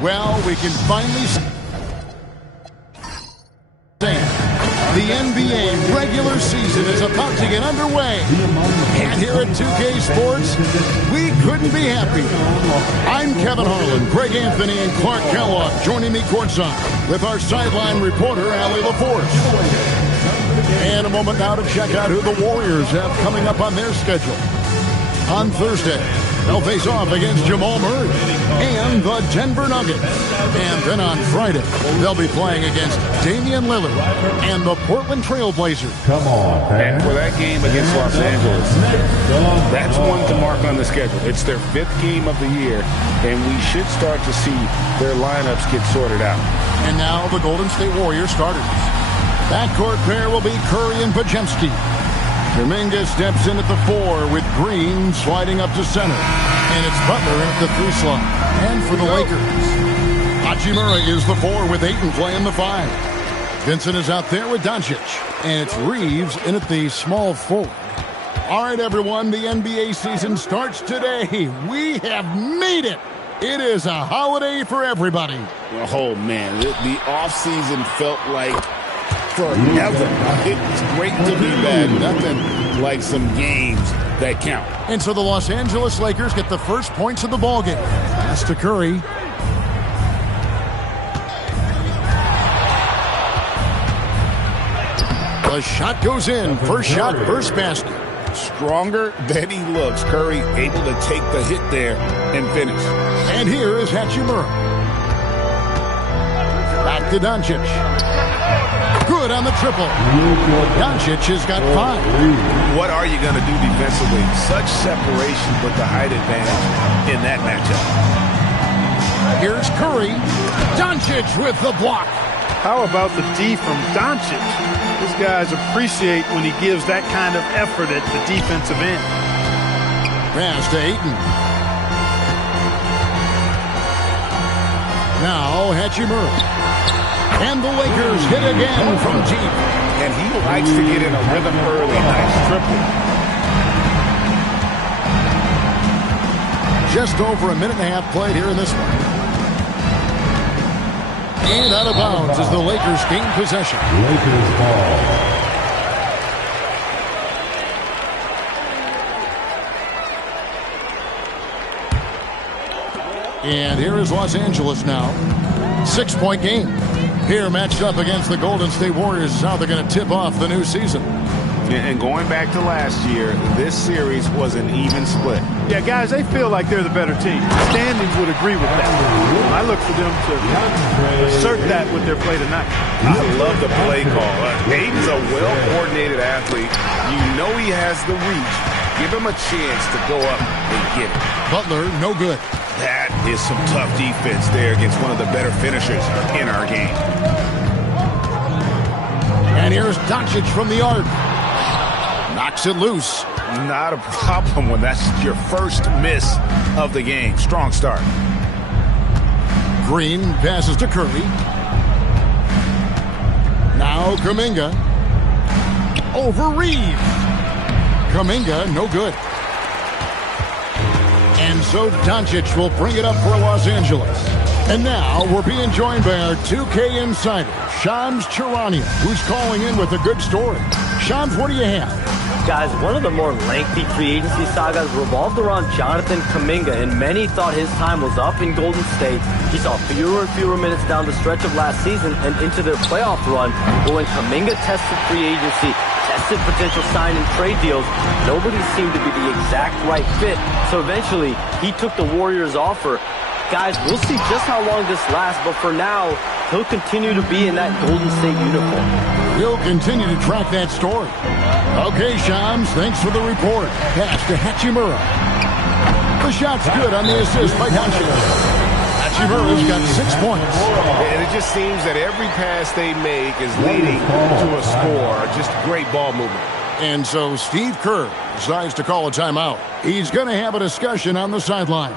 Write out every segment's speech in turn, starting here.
Well, we can finally say the NBA regular season is about to get underway. And here at 2K Sports, we couldn't be happier. I'm Kevin Harlan, Greg Anthony, and Clark Kellogg joining me courtside with our sideline reporter, Allie LaForce. And a moment now to check out who the Warriors have coming up on their schedule. On Thursday, they'll face off against Jamal Murray and the Denver Nuggets. And then on Friday, they'll be playing against Damian Lillard and the Portland Trail Blazers. Come on, man. And for that game against Los Angeles, that's one to mark on the schedule. It's their 5th game of the year, and we should start to see their lineups get sorted out. And now the Golden State Warriors starters. Backcourt pair will be Curry and Podziemski. Kuminga steps in at the 4 with Green sliding up to center. And it's Butler in at the 3 slot. And for the Lakers, Hachimura is the 4 with Ayton playing the 5. Vincent is out there with Doncic. And it's Reeves in at the small forward. All right, everyone, the NBA season starts today. We have made it. It is a holiday for everybody. Oh, man, the offseason felt like forever. It's great to be back. Nothing like some games that count. And so the Los Angeles Lakers get the first points of the ballgame. Pass to Curry. The shot goes in. First shot, first basket. Stronger than he looks. Curry able to take the hit there and finish. And here is Hachimura. Back to Doncic. Good on the triple. Doncic has got 5. What are you going to do defensively? Such separation with the height advantage in that matchup. Here's Curry. Doncic with the block. How about the D from Doncic? These guys appreciate when he gives that kind of effort at the defensive end. Pass to Ayton. Now Hachimura. And the Lakers hit again from deep. And he likes to get in a rhythm early. Nice triple. Just over a minute and a half played here in this one. And out of bounds as the Lakers gain possession. Lakers ball. And here is Los Angeles now. 6-point game. Here matched up against the Golden State Warriors is how they're going to tip off the new season. And going back to last year, this series was an even split. Yeah, guys, they feel like they're the better team. Standings would agree with that. I look for them to assert that with their play tonight. I love the play call. Ayton's a well-coordinated athlete. You know he has the reach. Give him a chance to go up and get it. Butler, no good. That is some tough defense there against one of the better finishers in our game. And here's Doncic from the arc. Knocks it loose. Not a problem when that's your first miss of the game. Strong start. Green passes to Curry. Now Kuminga. Over Reeves. Kuminga, no good. And so Doncic will bring it up for Los Angeles. And now we're being joined by our 2K insider, Shams Charania, who's calling in with a good story. Shams, what do you have? Guys, one of the more lengthy free agency sagas revolved around Jonathan Kuminga, and many thought his time was up in Golden State. He saw fewer and fewer minutes down the stretch of last season and into their playoff run. But when Kuminga tested free agency, tested potential sign and trade deals, nobody seemed to be the exact right fit. So eventually, he took the Warriors' offer. Guys, we'll see just how long this lasts, but for now, he'll continue to be in that Golden State uniform. We'll continue to track that story. Okay, Shams, thanks for the report. Pass to Hachimura. The shot's good on the assist by Doncic. Hachimura's got 6 points. And it just seems that every pass they make is leading to a score. Just great ball movement. And so Steve Kerr decides to call a timeout. He's going to have a discussion on the sideline.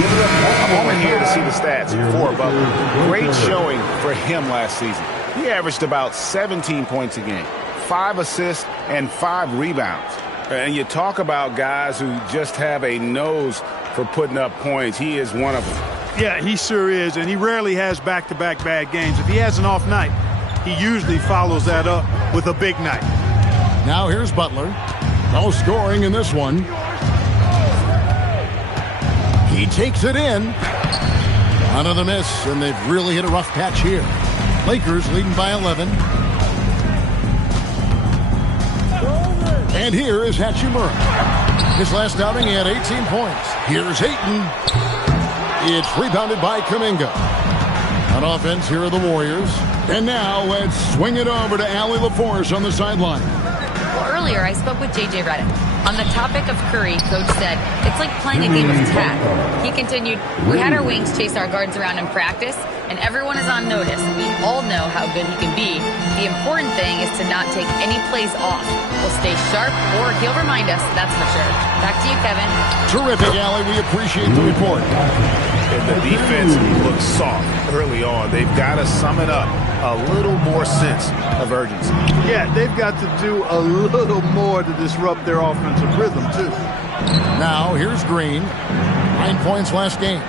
I'm only here to see the stats for Butler. Great showing for him last season. He averaged about 17 points a game, 5 assists, and 5 rebounds. And you talk about guys who just have a nose for putting up points. He is one of them. Yeah, he sure is, and he rarely has back-to-back bad games. If he has an off night, he usually follows that up with a big night. Now here's Butler. No scoring in this one. He takes it in. Another miss, and they've really hit a rough patch here. Lakers leading by 11. And here is Hachimura. His last outing, he had 18 points. Here's Ayton. It's rebounded by Kuminga. On offense, here are the Warriors. And now let's swing it over to Allie LaForce on the sideline. Well, earlier I spoke with J.J. Redick. On the topic of Curry, Coach said, it's like playing a game of tag. He continued, we had our wings chase our guards around in practice, and everyone is on notice. We all know how good he can be. The important thing is to not take any plays off. We'll stay sharp, or he'll remind us, that's for sure. Back to you, Kevin. Terrific, Allie. We appreciate the report. If the defense looks soft early on, they've got to sum it up. A little more sense of urgency. Yeah, they've got to do a little more to disrupt their offensive rhythm, too. Now, here's Green. 9 points last game.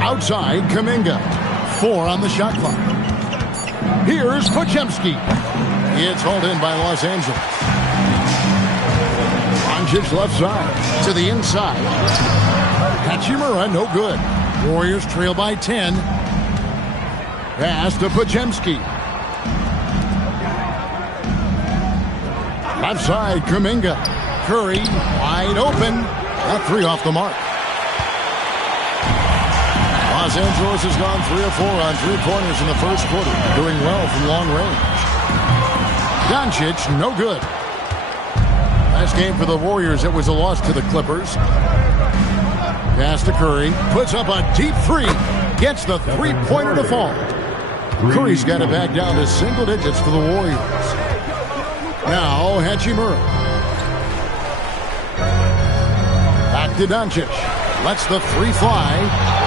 Outside, Kuminga. 4 on the shot clock. Here's Podziemski. It's hauled in by Los Angeles. Doncic left side to the inside. Hachimura, no good. Warriors trail by 10. Pass to Podziemski. Left side, Kuminga. Curry, wide open. That 3 off the mark. Los Angeles has gone 3 of 4 on 3-pointers in the first quarter, doing well from long range. Doncic, no good. Last game for the Warriors, it was a loss to the Clippers. Pass to Curry, puts up a deep 3, gets the 3-pointer to fall. Curry's got it back down to single digits for the Warriors. Now Hachimura. Back to Doncic. Lets the 3 fly.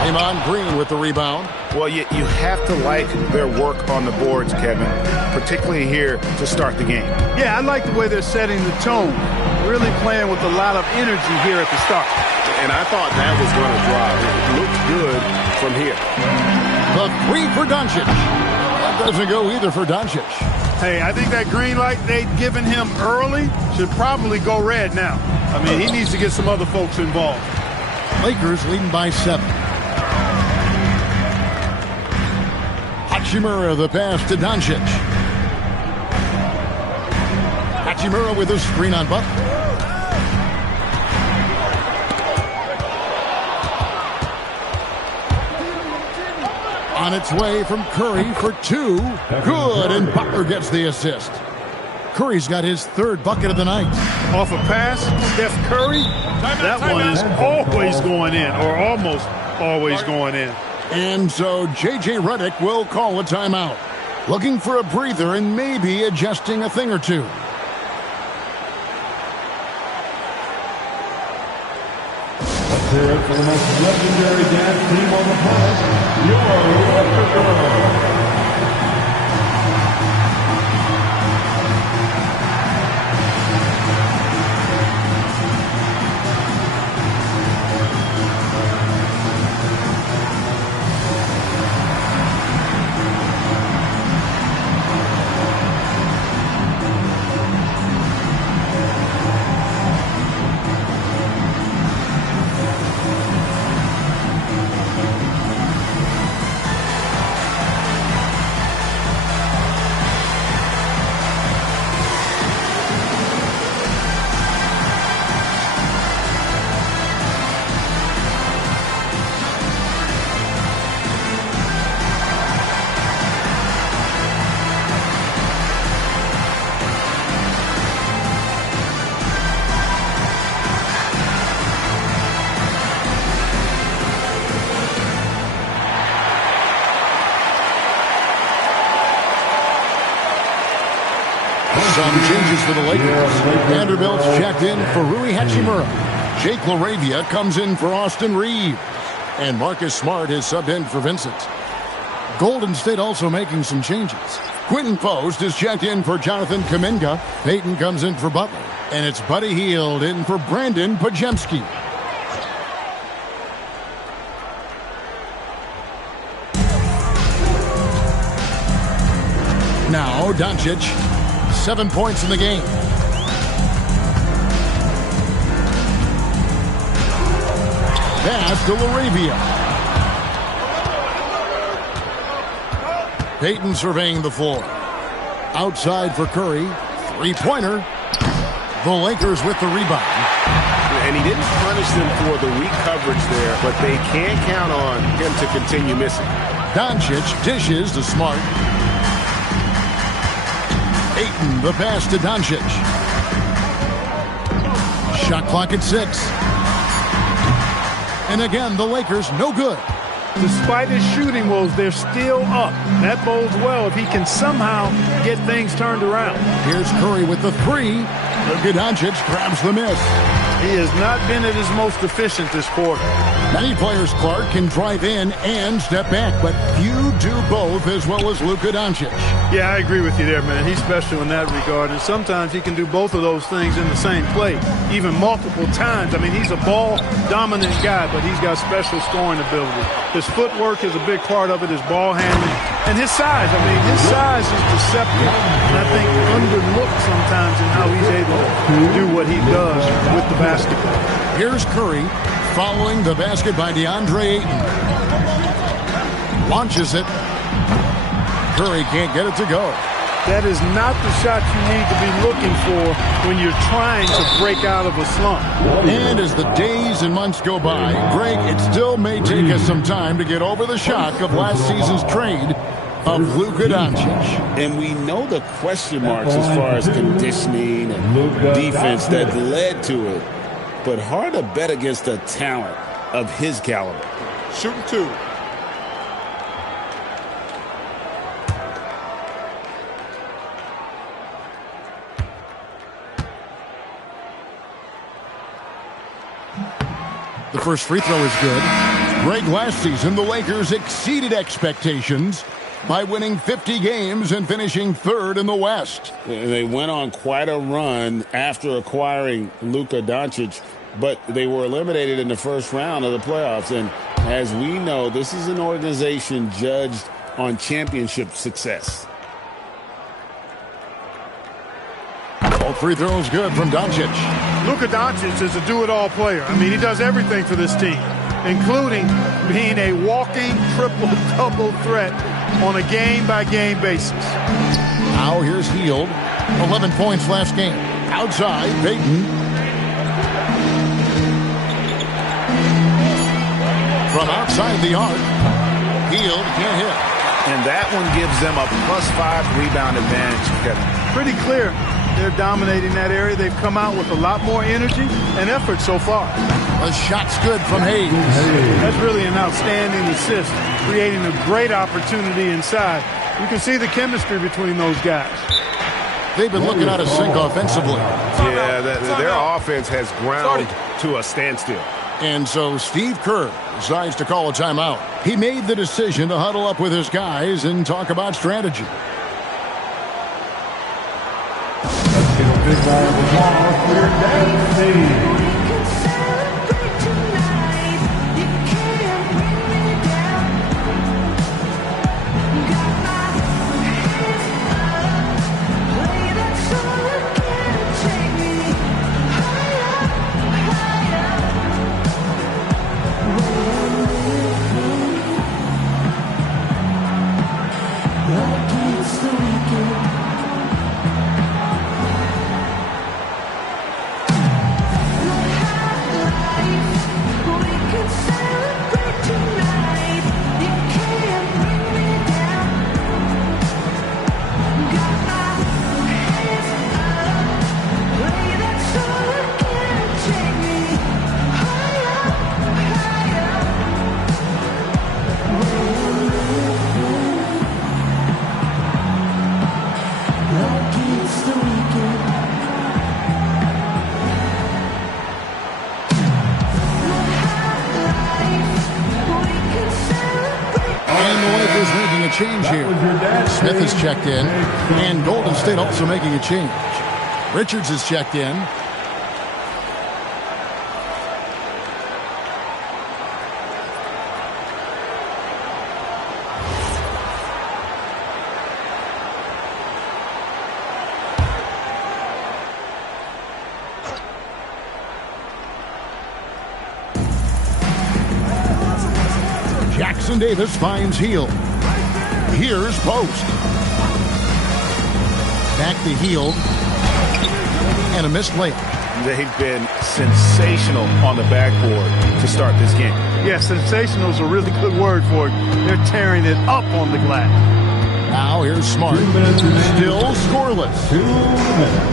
Draymond Green with the rebound. Well, you have to like their work on the boards, Kevin, particularly here to start the game. Yeah, I like the way they're setting the tone. Really playing with a lot of energy here at the start. And I thought that was going to drive. It looked good from here. The 3 for Doncic. That doesn't go either for Doncic. Hey, I think that green light they'd given him early should probably go red now. I mean, he needs to get some other folks involved. Lakers leading by 7. Hachimura, the pass to Doncic. Hachimura with a screen on Butler. On its way from Curry for 2. Good, and Butler gets the assist. Curry's got his 3rd bucket of the night. Off a pass, Steph Curry, that one is always going in, or almost always going in. And so J.J. Redick will call a timeout. Looking for a breather and maybe adjusting a thing or two. Let's hear it for the most legendary dance team on the planet, your Wonder Girls. Some changes for the Lakers. Vanderbilt's checked in for Rui Hachimura. Jake LaRavia comes in for Austin Reeves. And Marcus Smart is subbed in for Vincent. Golden State also making some changes. Quentin Post is checked in for Jonathan Kuminga. Payton comes in for Butler. And it's Buddy Hield in for Brandon Podziemski. Now Doncic, 7 points in the game. Pass to LaRavia. Payton surveying the floor. Outside for Curry. Three-pointer. The Lakers with the rebound. And he didn't punish them for the weak coverage there, but they can't count on him to continue missing. Doncic dishes to Smart. Ayton, the pass to Doncic. Shot clock at 6. And again, the Lakers no good. Despite his shooting woes, they're still up. That bodes well if he can somehow get things turned around. Here's Curry with the three. Luka Doncic grabs the miss. He has not been at his most efficient this quarter. Many players, Clark, can drive in and step back, but few do both as well as Luka Doncic. Yeah, I agree with you there, man. He's special in that regard, and sometimes he can do both of those things in the same play, even multiple times. I mean, he's a ball-dominant guy, but he's got special scoring ability. His footwork is a big part of it, his ball handling, and his size. I mean, his size is deceptive, and I think underlooked sometimes in how he's able to do what he does with the basketball. Here's Curry following the basket by DeAndre Ayton. Launches it. Curry can't get it to go. That is not the shot you need to be looking for when you're trying to break out of a slump. And as the days and months go by, Greg, it still may take us some time to get over the shock of last season's trade of Luka Doncic. And we know the question marks as far as conditioning and defense that led to it. But hard to bet against a talent of his caliber. Shooting two. The first free throw is good. Greg, last season, the Lakers exceeded expectations by winning 50 games and finishing third in the West. They went on quite a run after acquiring Luka Doncic, but they were eliminated in the first round of the playoffs. And as we know, this is an organization judged on championship success. All free throws good from Doncic. Luka Doncic is a do-it-all player. I mean, he does everything for this team, including being a walking triple-double threat on a game-by-game basis. Now here's Hield. 11 points last game. Outside, Payton. From outside the arc, Hield can't hit. And that one gives them a +5 rebound advantage, Kevin. Pretty clear. They're dominating that area. They've come out with a lot more energy and effort so far. The shot's good from Hayes. That's really an outstanding assist, creating a great opportunity inside. You can see the chemistry between those guys. They've been looking out of sync offensively. Yeah, their offense has ground to a standstill. And so Steve Kerr decides to call a timeout. He made the decision to huddle up with his guys and talk about strategy. Big round of applause for your dance team. the Lakers making a change here. Smith is checked in, and Golden State also making a change. Richards is checked in. Jackson Davis finds Hield. Here's Post. Back to Hield. And a missed layup. They've been sensational on the backboard to start this game. Yeah, sensational is a really good word for it. They're tearing it up on the glass. Now here's Smart. Still scoreless. 2 minutes.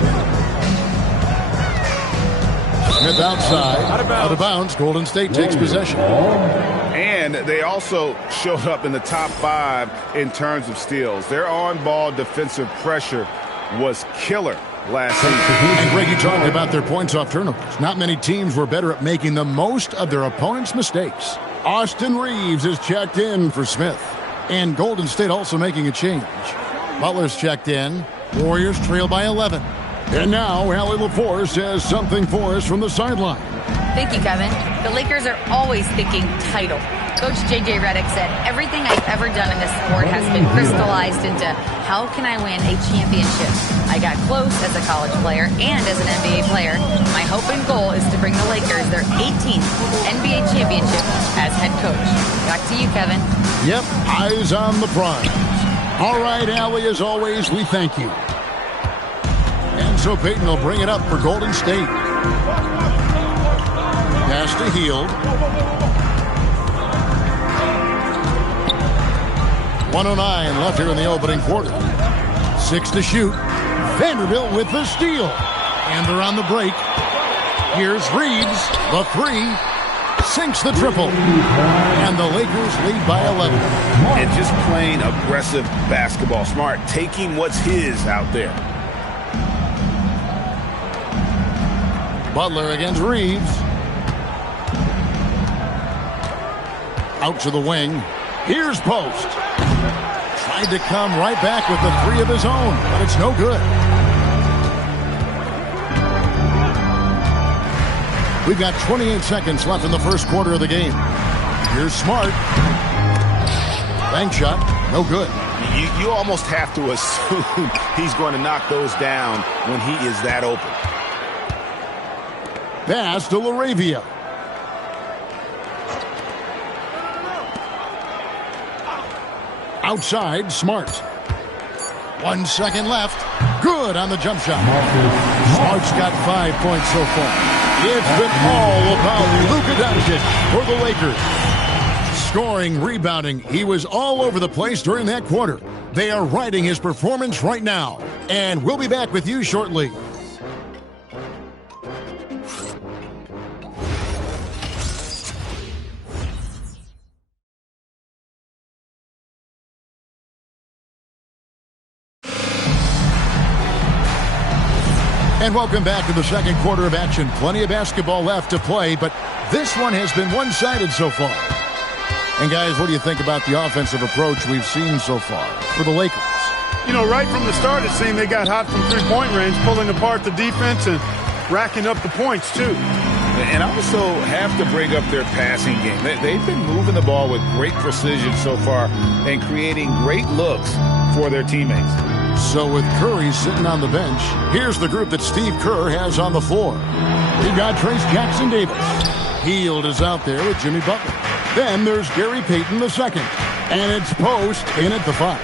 Smith outside. Out of bounds. Golden State takes possession. And they also showed up in the top 5 in terms of steals. Their on-ball defensive pressure was killer last season. And Greg, you talked about their points off turnovers. Not many teams were better at making the most of their opponent's mistakes. Austin Reeves is checked in for Smith. And Golden State also making a change. Butler's checked in. Warriors trail by 11. And now Allie LaForce says something for us from the sideline. Thank you, Kevin. The Lakers are always thinking title. Coach J.J. Redick said, everything I've ever done in this sport has been crystallized into how can I win a championship. I got close as a college player and as an NBA player. My hope and goal is to bring the Lakers their 18th NBA championship as head coach. Back to you, Kevin. Yep, eyes on the prize. All right, Allie, as always, we thank you. And so Payton will bring it up for Golden State. Pass to Hield. 1:09 left here in the opening quarter. 6 to shoot. Vanderbilt with the steal. And they're on the break. Here's Reeves. The 3. Sinks the triple. And the Lakers lead by 11. And just playing aggressive basketball. Smart, taking what's his out there. Butler against Reeves. Out to the wing. Here's Post. Tried to come right back with the 3 of his own, but it's no good. We've got 28 seconds left in the first quarter of the game. Here's Smart. Bank shot. No good. You almost have to assume he's going to knock those down when he is that open. Pass to LaRavia. Outside, Smart. 1 second left. Good on the jump shot. Smart's got 5 points so far. It's been all about Luka Doncic for the Lakers. Scoring, rebounding, he was all over the place during that quarter. They are riding his performance right now. And we'll be back with you shortly. And welcome back to the second quarter of action. Plenty of basketball left to play, but this one has been one-sided so far. And guys, what do you think about the offensive approach we've seen so far for the Lakers? You know, right from the start, it seemed they got hot from three-point range, pulling apart the defense and racking up the points, too. And also have to bring up their passing game. They've been moving the ball with great precision so far and creating great looks for their teammates. So with Curry sitting on the bench, here's the group that Steve Kerr has on the floor. We've got Trace Jackson Davis. Hield is out there with Jimmy Butler. Then there's Gary Payton II. And it's Post in at the 5.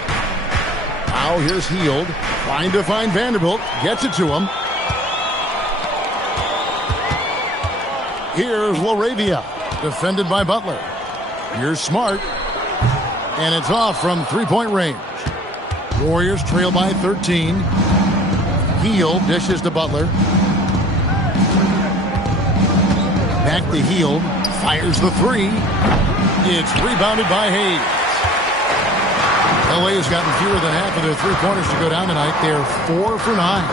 Now here's Hield trying to find Vanderbilt. Gets it to him. Here's LaRavia, defended by Butler. Here's Smart. And it's off from three-point range. Warriors trail by 13. Hield dishes to Butler. Back to Hield. Fires the 3. It's rebounded by Hayes. LA has gotten fewer than half of their three-pointers to go down tonight. They're 4 for 9.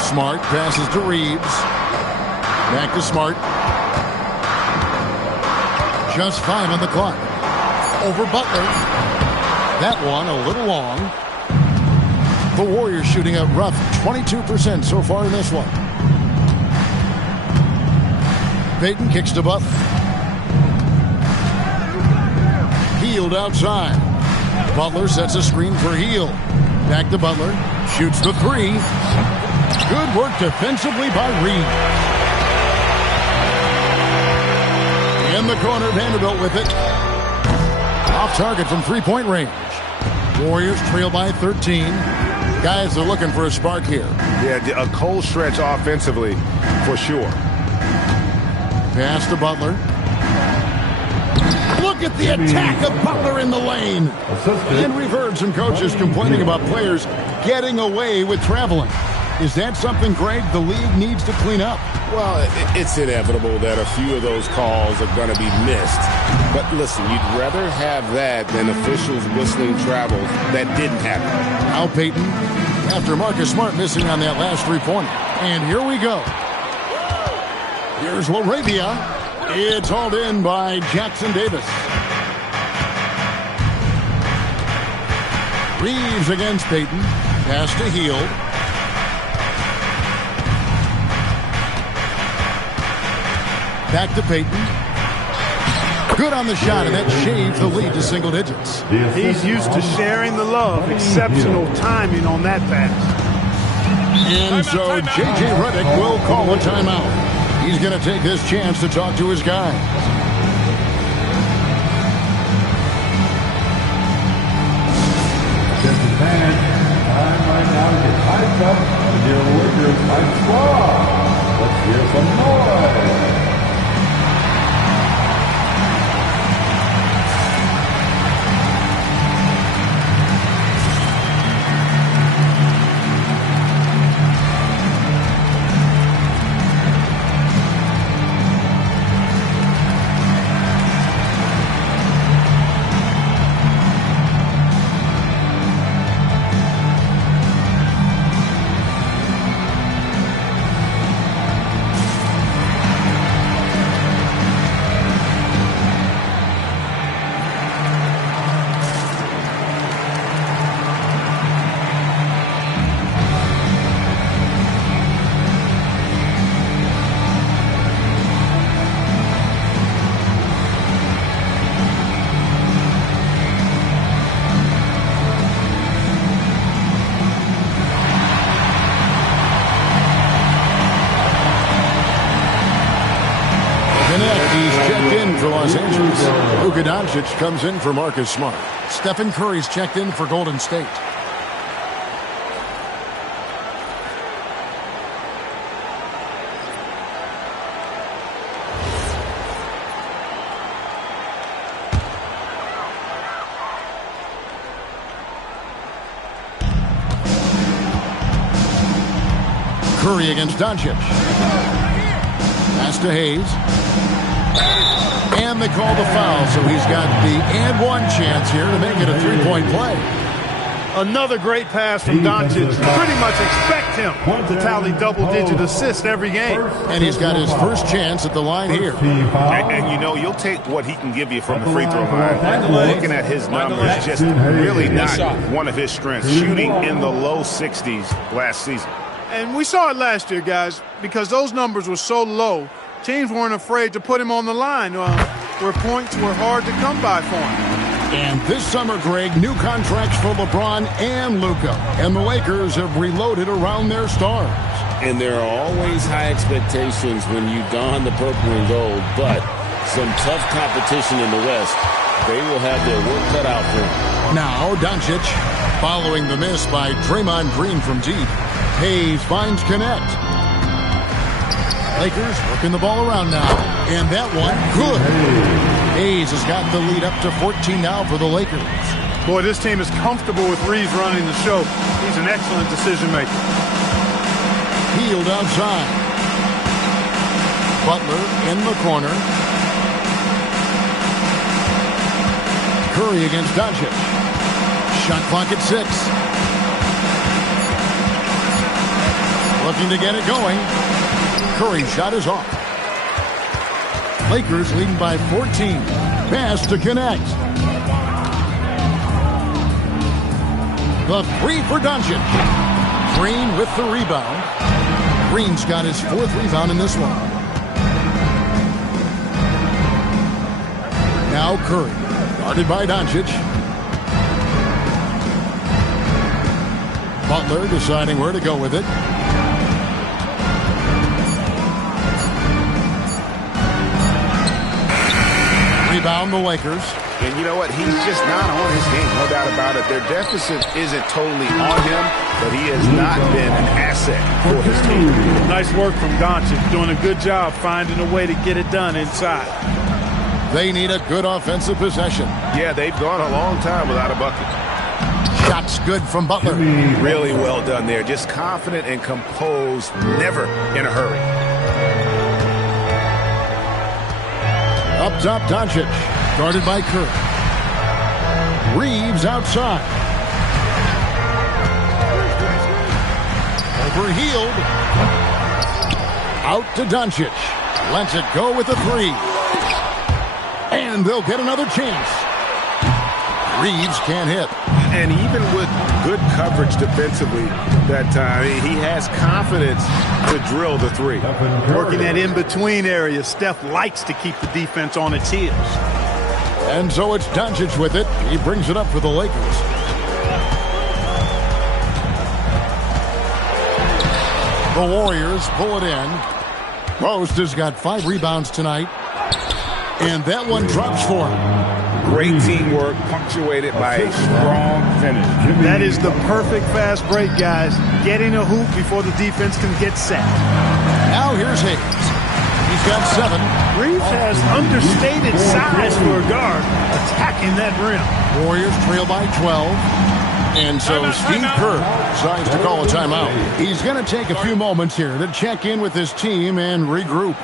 Smart passes to Reeves. Back to Smart. Just 5 on the clock. Over Butler. That one a little long. The Warriors shooting a rough 22% so far in this one. Payton kicks to Butler. Hield outside. Butler sets a screen for Hield. Back to Butler. Shoots the three. Good work defensively by Reed. In the corner, Vanderbilt with it. Off target from three-point range. Warriors trail by 13. Guys are looking for a spark here. Yeah, a cold stretch offensively for sure. Pass to Butler. Look at the attack of Butler in the lane. And we've heard some coaches complaining about players getting away with traveling. Is that something, Greg, the league needs to clean up? Well, it's inevitable that a few of those calls are going to be missed. But listen, you'd rather have that than officials whistling travels that didn't happen. Now Payton, after Marcus Smart missing on that last three-pointer. And here we go. Here's LaRavia. It's hauled in by Jackson Davis. Reeves against Payton. Pass to Hield. Back to Payton. Good on the shot, and that shaved the lead to single digits. He's used to sharing the love. Exceptional timing on that pass. And so J.J. Redick will call a timeout. He's going to take this chance to talk to his guys. Time right now to get hyped up and hear the Lakers fight squad. Let's hear some noise. Luka Doncic comes in for Marcus Smart. Stephen Curry's checked in for Golden State. Curry against Doncic. Pass to Hayes. And they call the foul, so he's got the and one chance here to make it a three-point play. Another great pass from Doncic. Pretty much expect him to tally double-digit assists every game. And he's got his first chance at the line here. And you know, you'll take what he can give you from the free throw line. Looking at his numbers, just really not one of his strengths. Shooting in the low 60s last season. And we saw it last year, guys, because those numbers were so low. Teams weren't afraid to put him on the line where points were hard to come by for him. And this summer, Greg, new contracts for LeBron and Luka. And the Lakers have reloaded around their stars. And there are always high expectations when you don the purple and gold, but some tough competition in the West. They will have their work cut out for them. Now, Doncic, following the miss by Draymond Green from deep. Hayes finds Connect. Lakers working the ball around now. And that one, good. Hayes has gotten the lead up to 14 now for the Lakers. Boy, this team is comfortable with Reeves running the show. He's an excellent decision maker. Hield outside. Butler in the corner. Curry against Doncic. Shot clock at 6. Looking to get it going. Curry's shot is off. Lakers leading by 14. Pass to connect. The three for Doncic. Green with the rebound. Green's got his 4th rebound in this one. Now Curry, guarded by Doncic. Butler deciding where to go with it. Rebound the Lakers. And you know what? He's just not on his game, no doubt about it. Their deficit isn't totally on him, but he has not been an asset for his team. Nice work from Doncic, doing a good job finding a way to get it done inside. They need a good offensive possession. Yeah, they've gone a long time without a bucket. Shots good from Butler. Really well done there. Just confident and composed, never in a hurry. Up top, Doncic, guarded by Curry. Reeves outside. Overhealed. Out to Doncic. Lets it go with the 3. And they'll get another chance. Reeves can't hit. And even with good coverage defensively that time, he has confidence to drill the 3. Working that in-between area, Steph likes to keep the defense on its heels. And so it's Doncic with it. He brings it up for the Lakers. The Warriors pull it in. Post has got 5 rebounds tonight. And that one drops for him. Great teamwork, punctuated by a strong finish. That is the perfect fast break, guys. Getting a hoop before the defense can get set. Now here's Hayes. He's got 7. Reeves has understated size for a guard, attacking that rim. Warriors trail by 12. And so Steve Kerr decides to call a timeout. He's going to take a few moments here to check in with his team and regroup.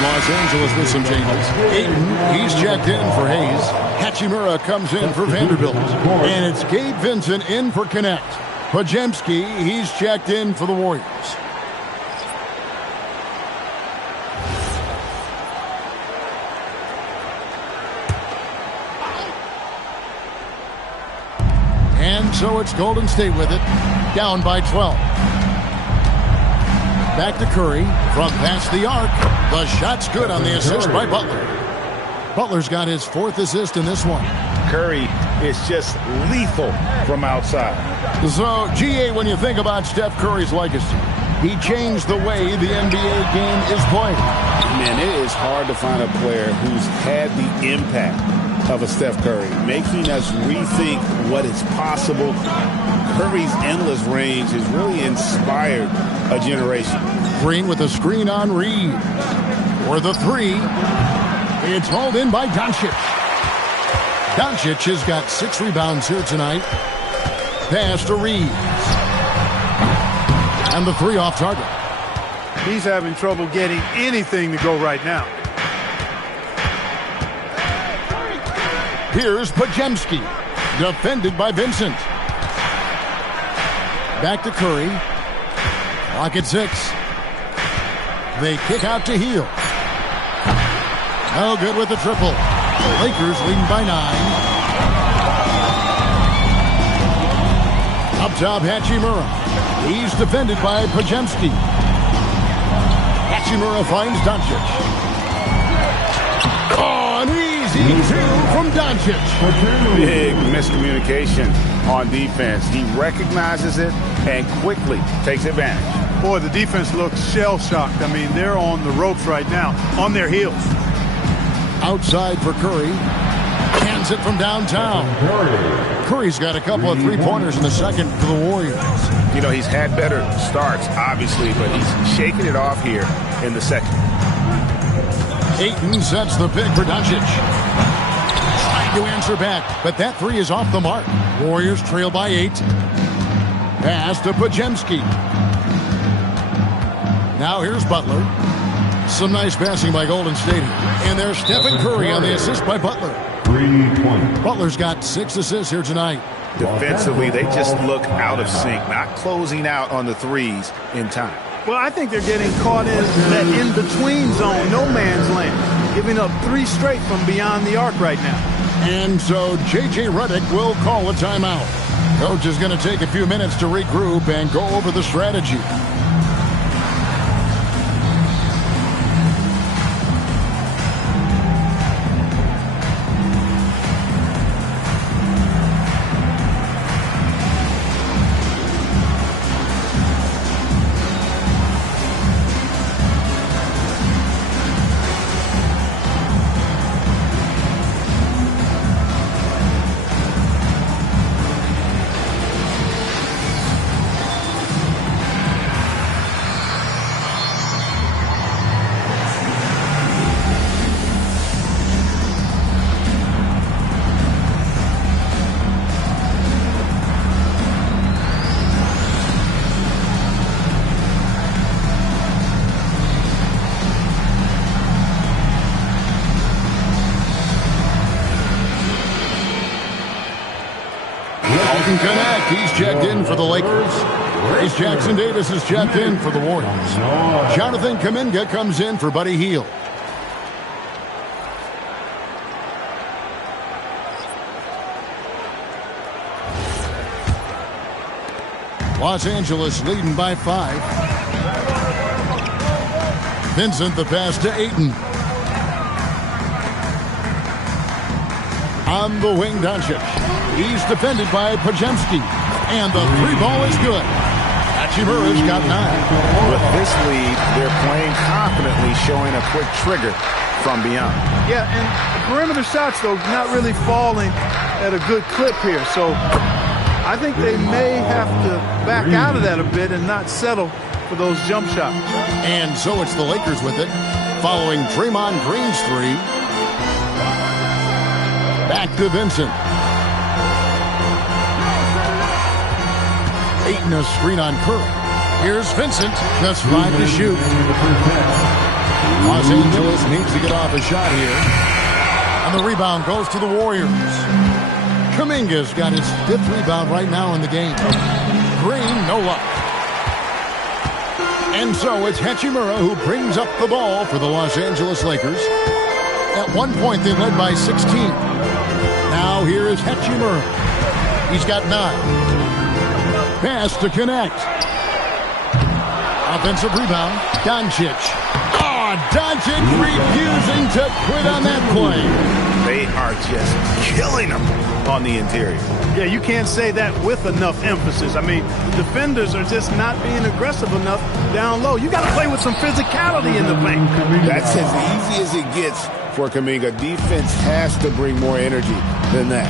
Los Angeles with some changes. Ayton, he's checked in for Hayes. Hachimura comes in for Vanderbilt. And it's Gabe Vincent in for Connect. Podziemski, he's checked in for the Warriors. And so it's Golden State with it, down by 12. Back to Curry from past the arc. The shot's good on the assist by Butler. Butler's got his 4th assist in this one. Curry is just lethal from outside. So, GA, when you think about Steph Curry's legacy, he changed the way the NBA game is played. Man, it is hard to find a player who's had the impact of a Steph Curry, making us rethink what is possible. Curry's endless range has really inspired a generation. Green with a screen on Reed. For the 3. It's hauled in by Doncic. Doncic has got 6 rebounds here tonight. Pass to Reed. And the 3 off target. He's having trouble getting anything to go right now. Here's Podziemski. Defended by Vincent. Back to Curry. Clock at 6. They kick out to Hield. No good with the triple. The Lakers leading by 9. Up top, Hachimura. He's defended by Podziemski. Hachimura finds Doncic. Oh, an easy 2 from Doncic. Big miscommunication on defense. He recognizes it and quickly takes advantage. Boy, the defense looks shell-shocked. I mean, they're on the ropes right now, on their heels. Outside for Curry. Hands it from downtown. Curry's got a couple of three-pointers in the second for the Warriors. You know, he's had better starts, obviously, but he's shaking it off here in the second. Ayton sets the pick for Doncic. Trying to answer back, but that 3 is off the mark. Warriors trail by 8. Pass to Podziemski. Now here's Butler. Some nice passing by Golden State. And there's Stephen Curry on the assist by Butler. 3 points. Butler's got 6 assists here tonight. Defensively, they just look out of sync, not closing out on the threes in time. Well, I think they're getting caught in that in-between zone, no man's land, giving up 3 straight from beyond the arc right now. And so J.J. Redick will call a timeout. Coach is going to take a few minutes to regroup and go over the strategy. Connect. He's checked in for the Lakers. Trace Jackson Davis is checked in for the Warriors. Jonathan Kuminga comes in for Buddy Hield. Los Angeles leading by 5. Vincent the pass to Ayton. On the wing, Doncic. He's defended by Podziemski. And the 3-ball is good. Hachimura's got 9. With this lead, they're playing confidently, showing a quick trigger from beyond. Yeah, and the perimeter shots, though, not really falling at a good clip here. So I think they may have to back out of that a bit and not settle for those jump shots. And so it's the Lakers with it, following Draymond Green's 3. Back to Vincent. Ayton a screen on Curry. Here's Vincent. Just 5 to shoot. Los Angeles needs to get off a shot here. And the rebound goes to the Warriors. Kuminga's got his 5th rebound right now in the game. Green, no luck. And so it's Hachimura who brings up the ball for the Los Angeles Lakers. At one point, they led by 16. Now here is Hachimura. He's got 9. Pass to connect. Offensive rebound. Doncic. Oh, Doncic refusing to quit on that play. They are just killing them on the interior. Yeah, you can't say that with enough emphasis. I mean, the defenders are just not being aggressive enough down low. You got to play with some physicality in the paint. That's as easy as it gets for Kuminga. Defense has to bring more energy than that.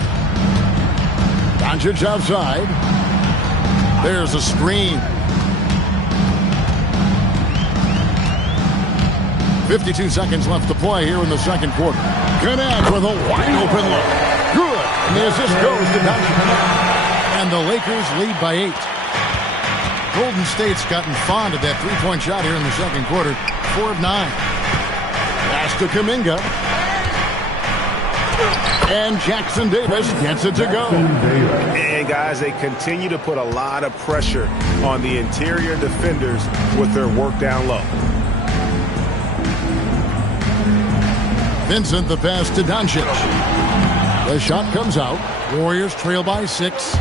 Doncic outside. There's a screen. 52 seconds left to play here in the second quarter. Connect with a wide open look. Good. And the assist goes to Doncic. And the Lakers lead by 8. Golden State's gotten fond of that three-point shot here in the second quarter. 4 of 9. Pass to Kuminga. And Jackson Davis gets it to go. And guys, they continue to put a lot of pressure on the interior defenders with their work down low. Vincent the pass to Doncic. The shot comes out. Warriors trail by 6.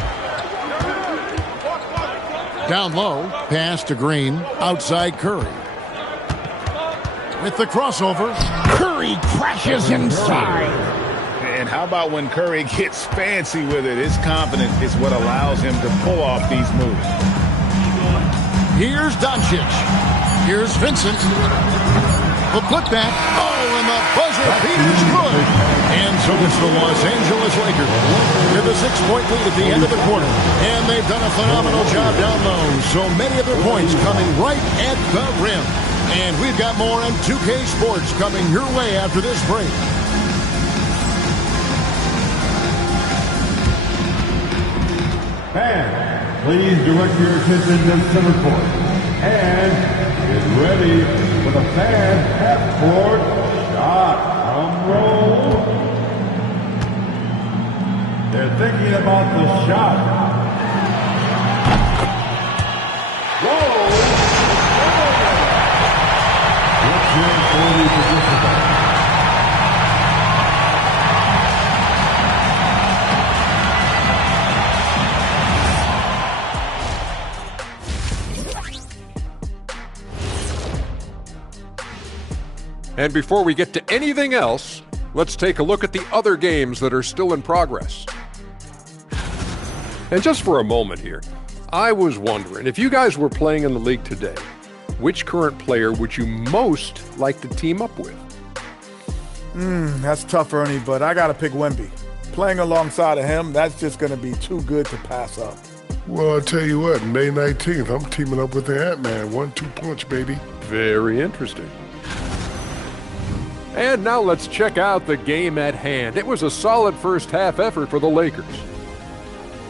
Down low, pass to Green. Outside Curry. With the crossover, Curry crashes inside. And how about when Curry gets fancy with it? His confidence is what allows him to pull off these moves. Here's Doncic. Here's Vincent. The putback. Oh, and the buzzer beater's good. And so it's the Los Angeles Lakers with a 6-point lead at the end of the quarter. And they've done a phenomenal job down low. So many of their points coming right at the rim. And we've got more on 2K Sports coming your way after this break. Fans, please direct your attention to center court. And get ready for the fan half-court shot. Drum roll. They're thinking about the shot. Whoa! What's your 40 participants? And before we get to anything else, let's take a look at the other games that are still in progress. And just for a moment here, I was wondering, if you guys were playing in the league today, which current player would you most like to team up with? That's tough, Ernie, but I got to pick Wemby. Playing alongside of him, that's just going to be too good to pass up. Well, I'll tell you what, May 19th, I'm teaming up with the Ant-Man. 1-2 punch, baby. Very interesting. And now let's check out the game at hand. It was a solid first half effort for the Lakers.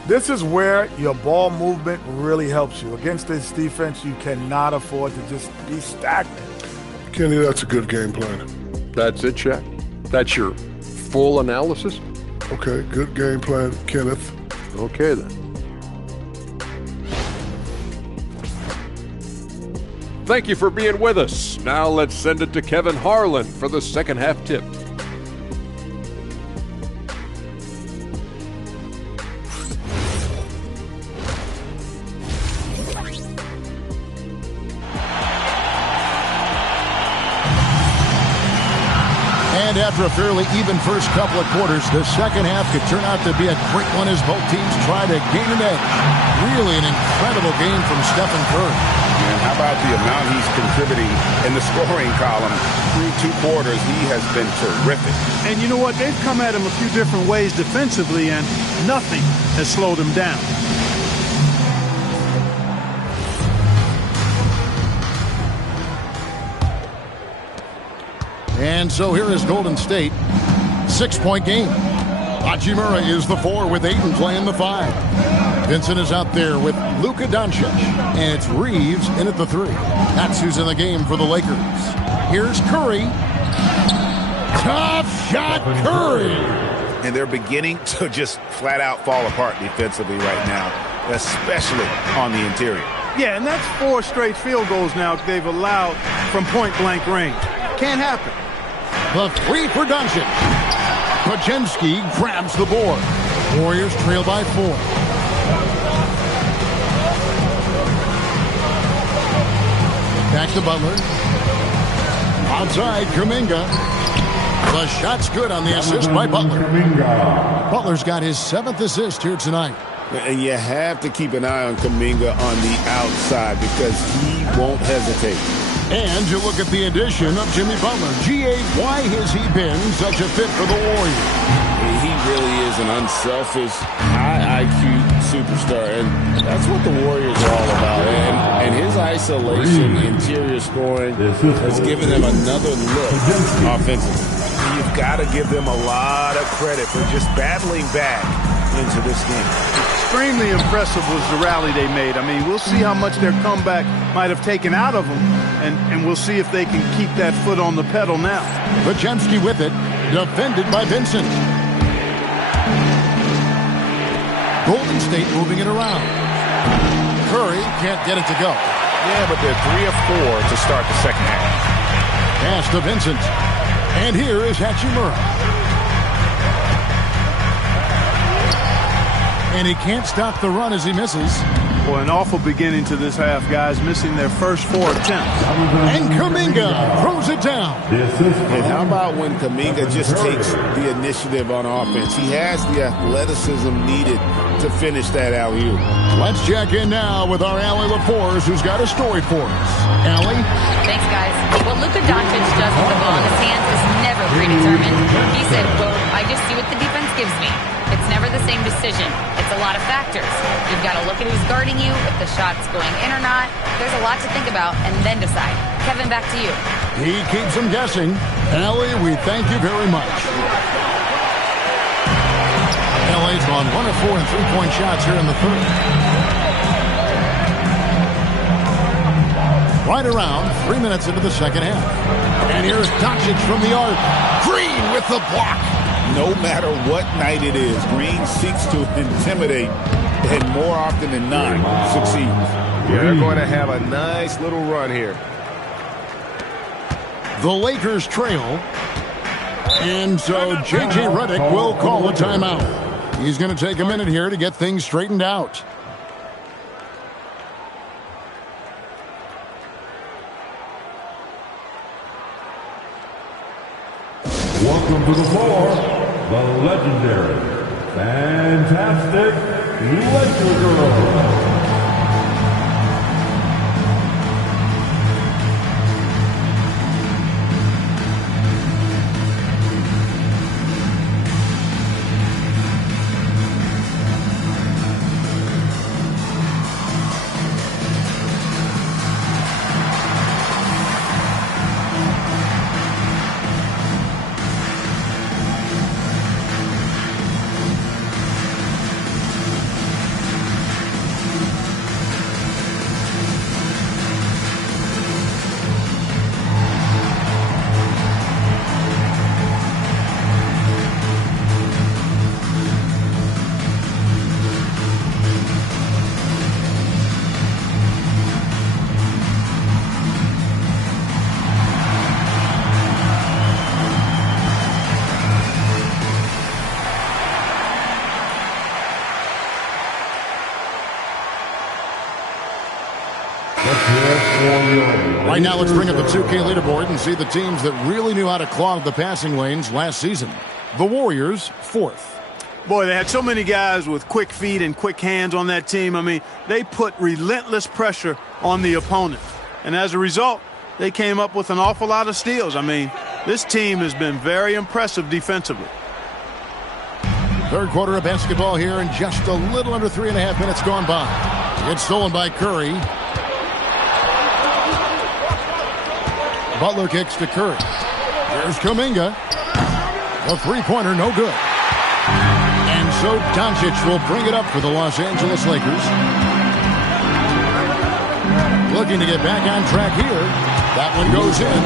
This is where your ball movement really helps you. Against this defense, you cannot afford to just be stagnant. Kenny, that's a good game plan. That's it, Shaq? That's your full analysis? Okay, good game plan, Kenneth. Okay, then. Thank you for being with us. Now let's send it to Kevin Harlan for the second half tip. And after a fairly even first couple of quarters, the second half could turn out to be a great one as both teams try to gain an edge. Really an incredible game from Stephen Curry. And how about the amount he's contributing in the scoring column through 2 quarters? He has been terrific. And you know what? They've come at him a few different ways defensively, and nothing has slowed him down. And so here is Golden State. 6-point game. Hachimura is the 4 with Ayton playing the 5. Vincent is out there with Luka Doncic. And it's Reeves in at the 3. That's who's in the game for the Lakers. Here's Curry. Tough shot, Curry. And they're beginning to just flat out fall apart defensively right now, especially on the interior. Yeah, and that's 4 straight field goals now they've allowed from point-blank range. Can't happen. The 3 for Doncic. Podziemski grabs the board. Warriors trail by 4. Back to Butler. Outside, Kuminga. The shot's good on the assist by Butler. Butler's got his 7th assist here tonight. And you have to keep an eye on Kuminga on the outside because he won't hesitate. And you look at the addition of Jimmy Butler. G.A., why has he been such a fit for the Warriors? He really is an unselfish, high IQ superstar, and that's what the Warriors are all about. And his isolation, interior scoring has given them another look offensively. You've got to give them a lot of credit for just battling back into this game. Extremely impressive was the rally they made. I mean, we'll see how much their comeback might have taken out of them, and we'll see if they can keep that foot on the pedal now. Podziemski with it, defended by Vincent. Golden State moving it around. Curry can't get it to go. Yeah, but they're 3 of 4 to start the second half. Pass to Vincent. And here is Hachimura. And he can't stop the run as he misses. Boy, an awful beginning to this half, guys, missing their first 4 attempts. And Kuminga throws it down. And how about when Kuminga just takes the initiative on offense? He has the athleticism needed to finish that alley-oop. Let's check in now with our Allie LaForce, who's got a story for us. Allie? Thanks, guys. What Luka Doncic does with the ball in his hands is never predetermined. He said, quote, I just see what the defense gives me. It's never the same decision. It's a lot of factors. You've got to look at who's guarding you, if the shot's going in or not. There's a lot to think about and then decide. Kevin, back to you. He keeps them guessing. Allie, we thank you very much. LA's gone 1 of 4 in three-point shots here in the third. Right around 3 minutes into the second half. And here's Doncic from the arc. Green with the block. No matter what night it is, Green seeks to intimidate and more often than not succeeds. Yeah, they're going to have a nice little run here. The Lakers trail. And so J.J. Redick will call a timeout. He's going to take a minute here to get things straightened out. Welcome to the floor, the legendary, fantastic Laker Girl. Right now, let's bring up the 2K leaderboard and see the teams that really knew how to clog the passing lanes last season. The Warriors, 4th. Boy, they had so many guys with quick feet and quick hands on that team. I mean, they put relentless pressure on the opponent. And as a result, they came up with an awful lot of steals. I mean, this team has been very impressive defensively. Third quarter of basketball here, and just a little under 3.5 minutes gone by. It's stolen by Curry. Butler kicks to Curry. Here's Kuminga. The three-pointer, no good. And so Doncic will bring it up for the Los Angeles Lakers. Looking to get back on track here. That one goes in.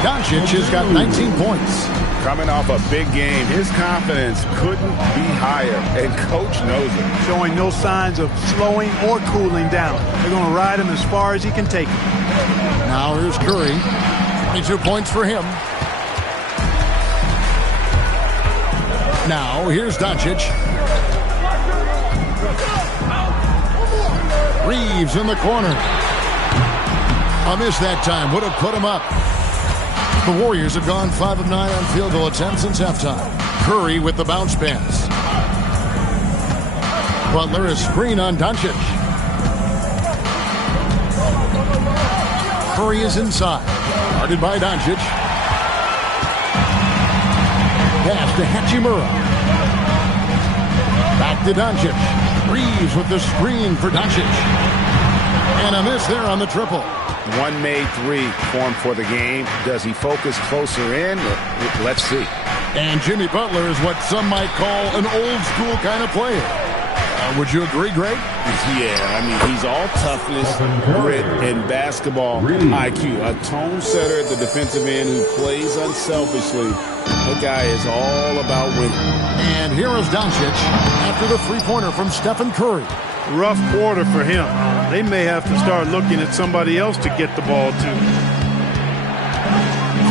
Doncic has got 19 points. Coming off a big game, his confidence couldn't be higher, and Coach knows it. Showing no signs of slowing or cooling down. They're going to ride him as far as he can take him. Now here's Curry. 22 points for him. Now here's Doncic. Reeves in the corner. A miss that time. Would have put him up. The Warriors have gone 5 of 9 on field goal attempts since halftime. Curry with the bounce pass. Butler is screen on Doncic. Curry is inside. Guarded by Doncic. Pass to Hachimura. Back to Doncic. Reeves with the screen for Doncic. And a miss there on the triple. One made three formed for the game. Does he focus closer in? Let's see. And Jimmy Butler is what some might call an old school kind of player. Would you agree, Greg? Yeah, I mean, he's all toughness, grit, and basketball IQ. A tone setter at the defensive end who plays unselfishly That guy is all about winning. And here is Doncic after the three-pointer from Stephen Curry. Rough quarter for him. They may have to start looking at somebody else to get the ball to.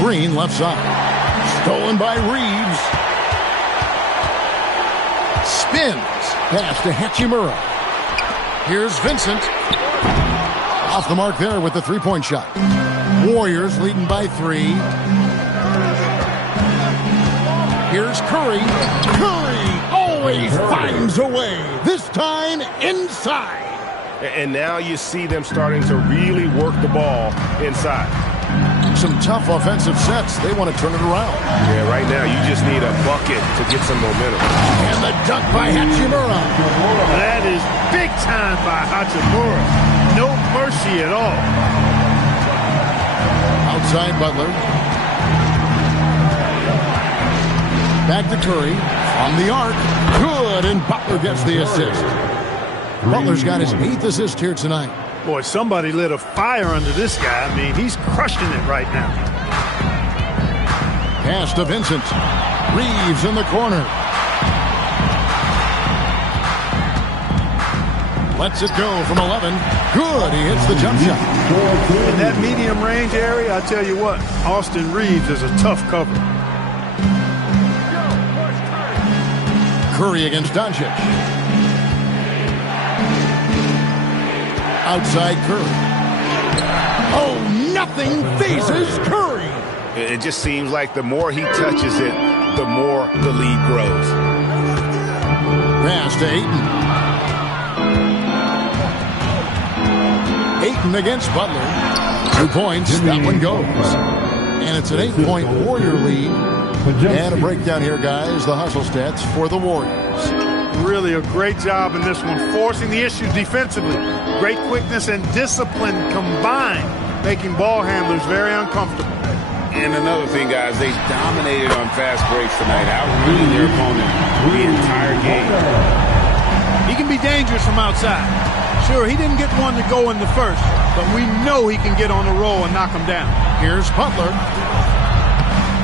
Green left side. Stolen by Reeves. Spins. Pass to Hachimura. Here's Vincent. Off the mark there with the three-point shot. Warriors leading by 3. Here's Curry. Curry always finds a way. This time inside. And now you see them starting to really work the ball inside. Some tough offensive sets. They want to turn it around. Yeah, right now you just need a bucket to get some momentum. And the dunk by Hachimura. That is big time by Hachimura. No mercy at all. Outside Butler. Back to Curry. On the arc. Good, and Butler gets the assist. Butler's got his 8th assist here tonight. Boy, somebody lit a fire under this guy. I mean, he's crushing it right now. Pass to Vincent. Reeves in the corner. Lets it go from 11. Good, he hits the jump shot. In that medium range area, I tell you what, Austin Reeves is a tough cover. Curry against Doncic. Outside Curry. Oh, nothing phases Curry. It just seems like the more he touches it, the more the lead grows. Pass to Ayton. Ayton against Butler. 2 points. That one goes. And it's an 8-point Warrior lead. And a breakdown here, guys. The hustle stats for the Warriors. Really a great job in this one, forcing the issue defensively. Great quickness and discipline combined, making ball handlers very uncomfortable. And another thing, guys, they dominated on fast breaks tonight, out-running their opponent the entire game. He can be dangerous from outside. Sure, he didn't get one to go in the first, but we know he can get on a roll and knock him down. Here's Butler.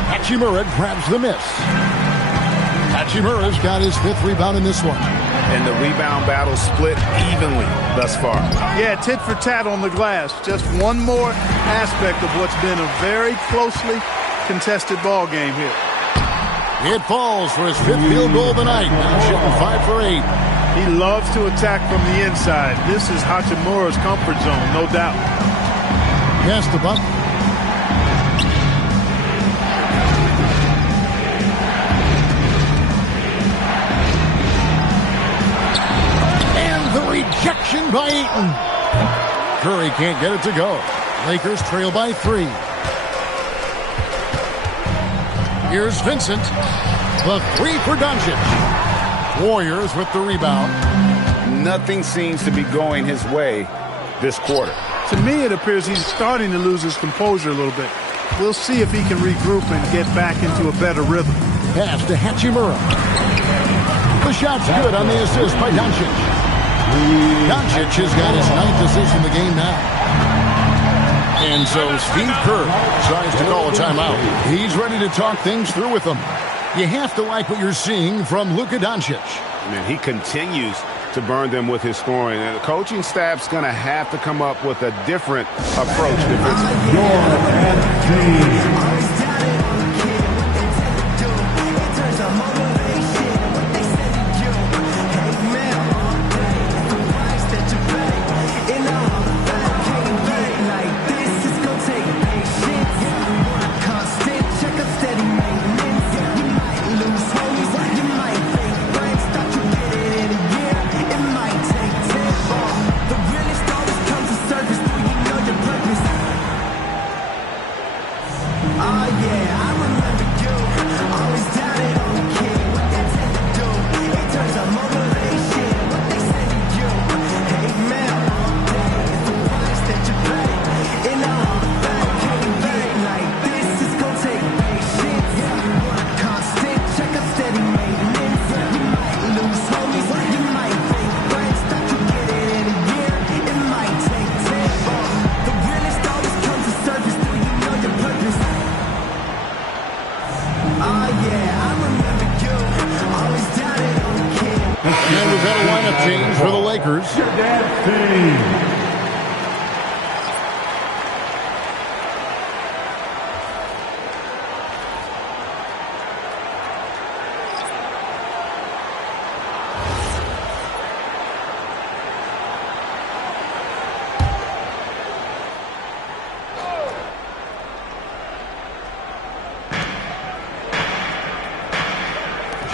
Hachimura grabs the miss. Hachimura's got his 5th rebound in this one. And the rebound battle split evenly thus far. Yeah, tit for tat on the glass. Just one more aspect of what's been a very closely contested ball game here. It falls for his 5th field goal of the night. Now shooting 5 for 8. He loves to attack from the inside. This is Hachimura's comfort zone, no doubt. Pass to Butler. Rejection by Ayton. Curry can't get it to go. Lakers trail by 3. Here's Vincent. The 3 for Doncic. Warriors with the rebound. Nothing seems to be going his way this quarter. To me, it appears he's starting to lose his composure a little bit. We'll see if he can regroup and get back into a better rhythm. Pass to Hachimura. The shot's good on the assist by Doncic. Doncic has got his 9th assist in the game now. And so Steve Kerr tries to call a timeout. He's ready to talk things through with them. You have to like what you're seeing from Luka Doncic. I mean, he continues to burn them with his scoring. And the coaching staff's going to have to come up with a different approach defensively. 16.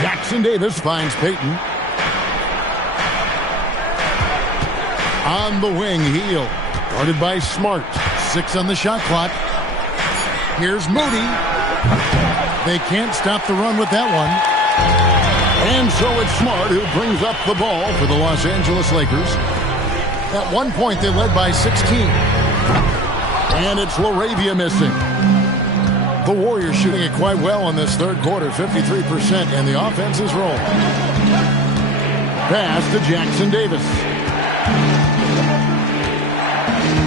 Jackson Davis finds Payton. On the wing, Hield. Guarded by Smart. 6 on the shot clock. Here's Moody. They can't stop the run with that one. And so it's Smart who brings up the ball for the Los Angeles Lakers. At one point, they led by 16. And it's LaRavia missing. The Warriors shooting it quite well in this third quarter, 53%, and the offense is rolling. Pass to Jackson Davis.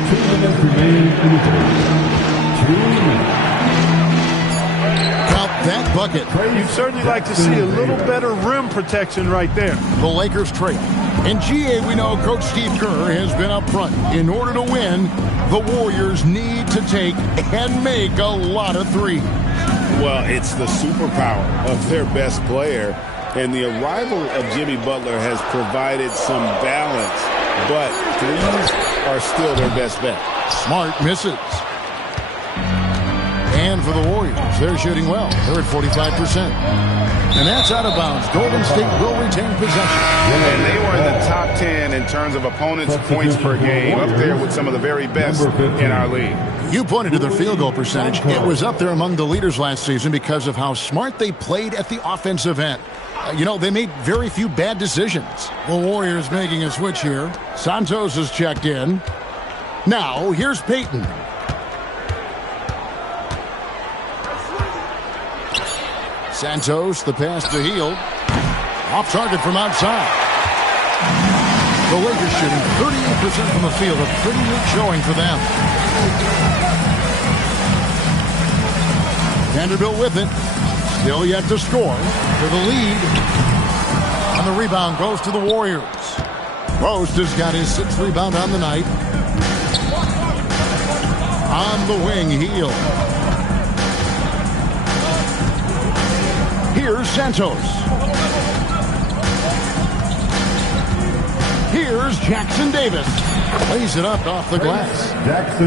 2 minutes remaining in the third. 2 minutes. Count that bucket. You'd certainly like to see a little better rim protection right there. The Lakers trail. In GA, we know Coach Steve Kerr has been up front. In order to win, the Warriors need to take and make a lot of threes. Well, it's the superpower of their best player, and the arrival of Jimmy Butler has provided some balance, but threes are still their best bet. Smart misses. And for the Warriors, they're shooting well. They're at 45%. And that's out of bounds. Golden State will retain possession. And they were in the top 10 in terms of opponents' points per game, up there with some of the very best in our league. You pointed to their field goal percentage. It was up there among the leaders last season because of how smart they played at the offensive end. They made very few bad decisions. The Warriors making a switch here. Santos has checked in. Now, here's Payton. Santos, the pass to Hield. Off target from outside. The Lakers shooting 38% from the field. A pretty weak showing for them. Vanderbilt with it. Still yet to score. For the lead. And the rebound goes to the Warriors. Post has got his 6th rebound on the night. On the wing, Hield. Here's Santos. Here's Jackson Davis. Lays it up off the glass.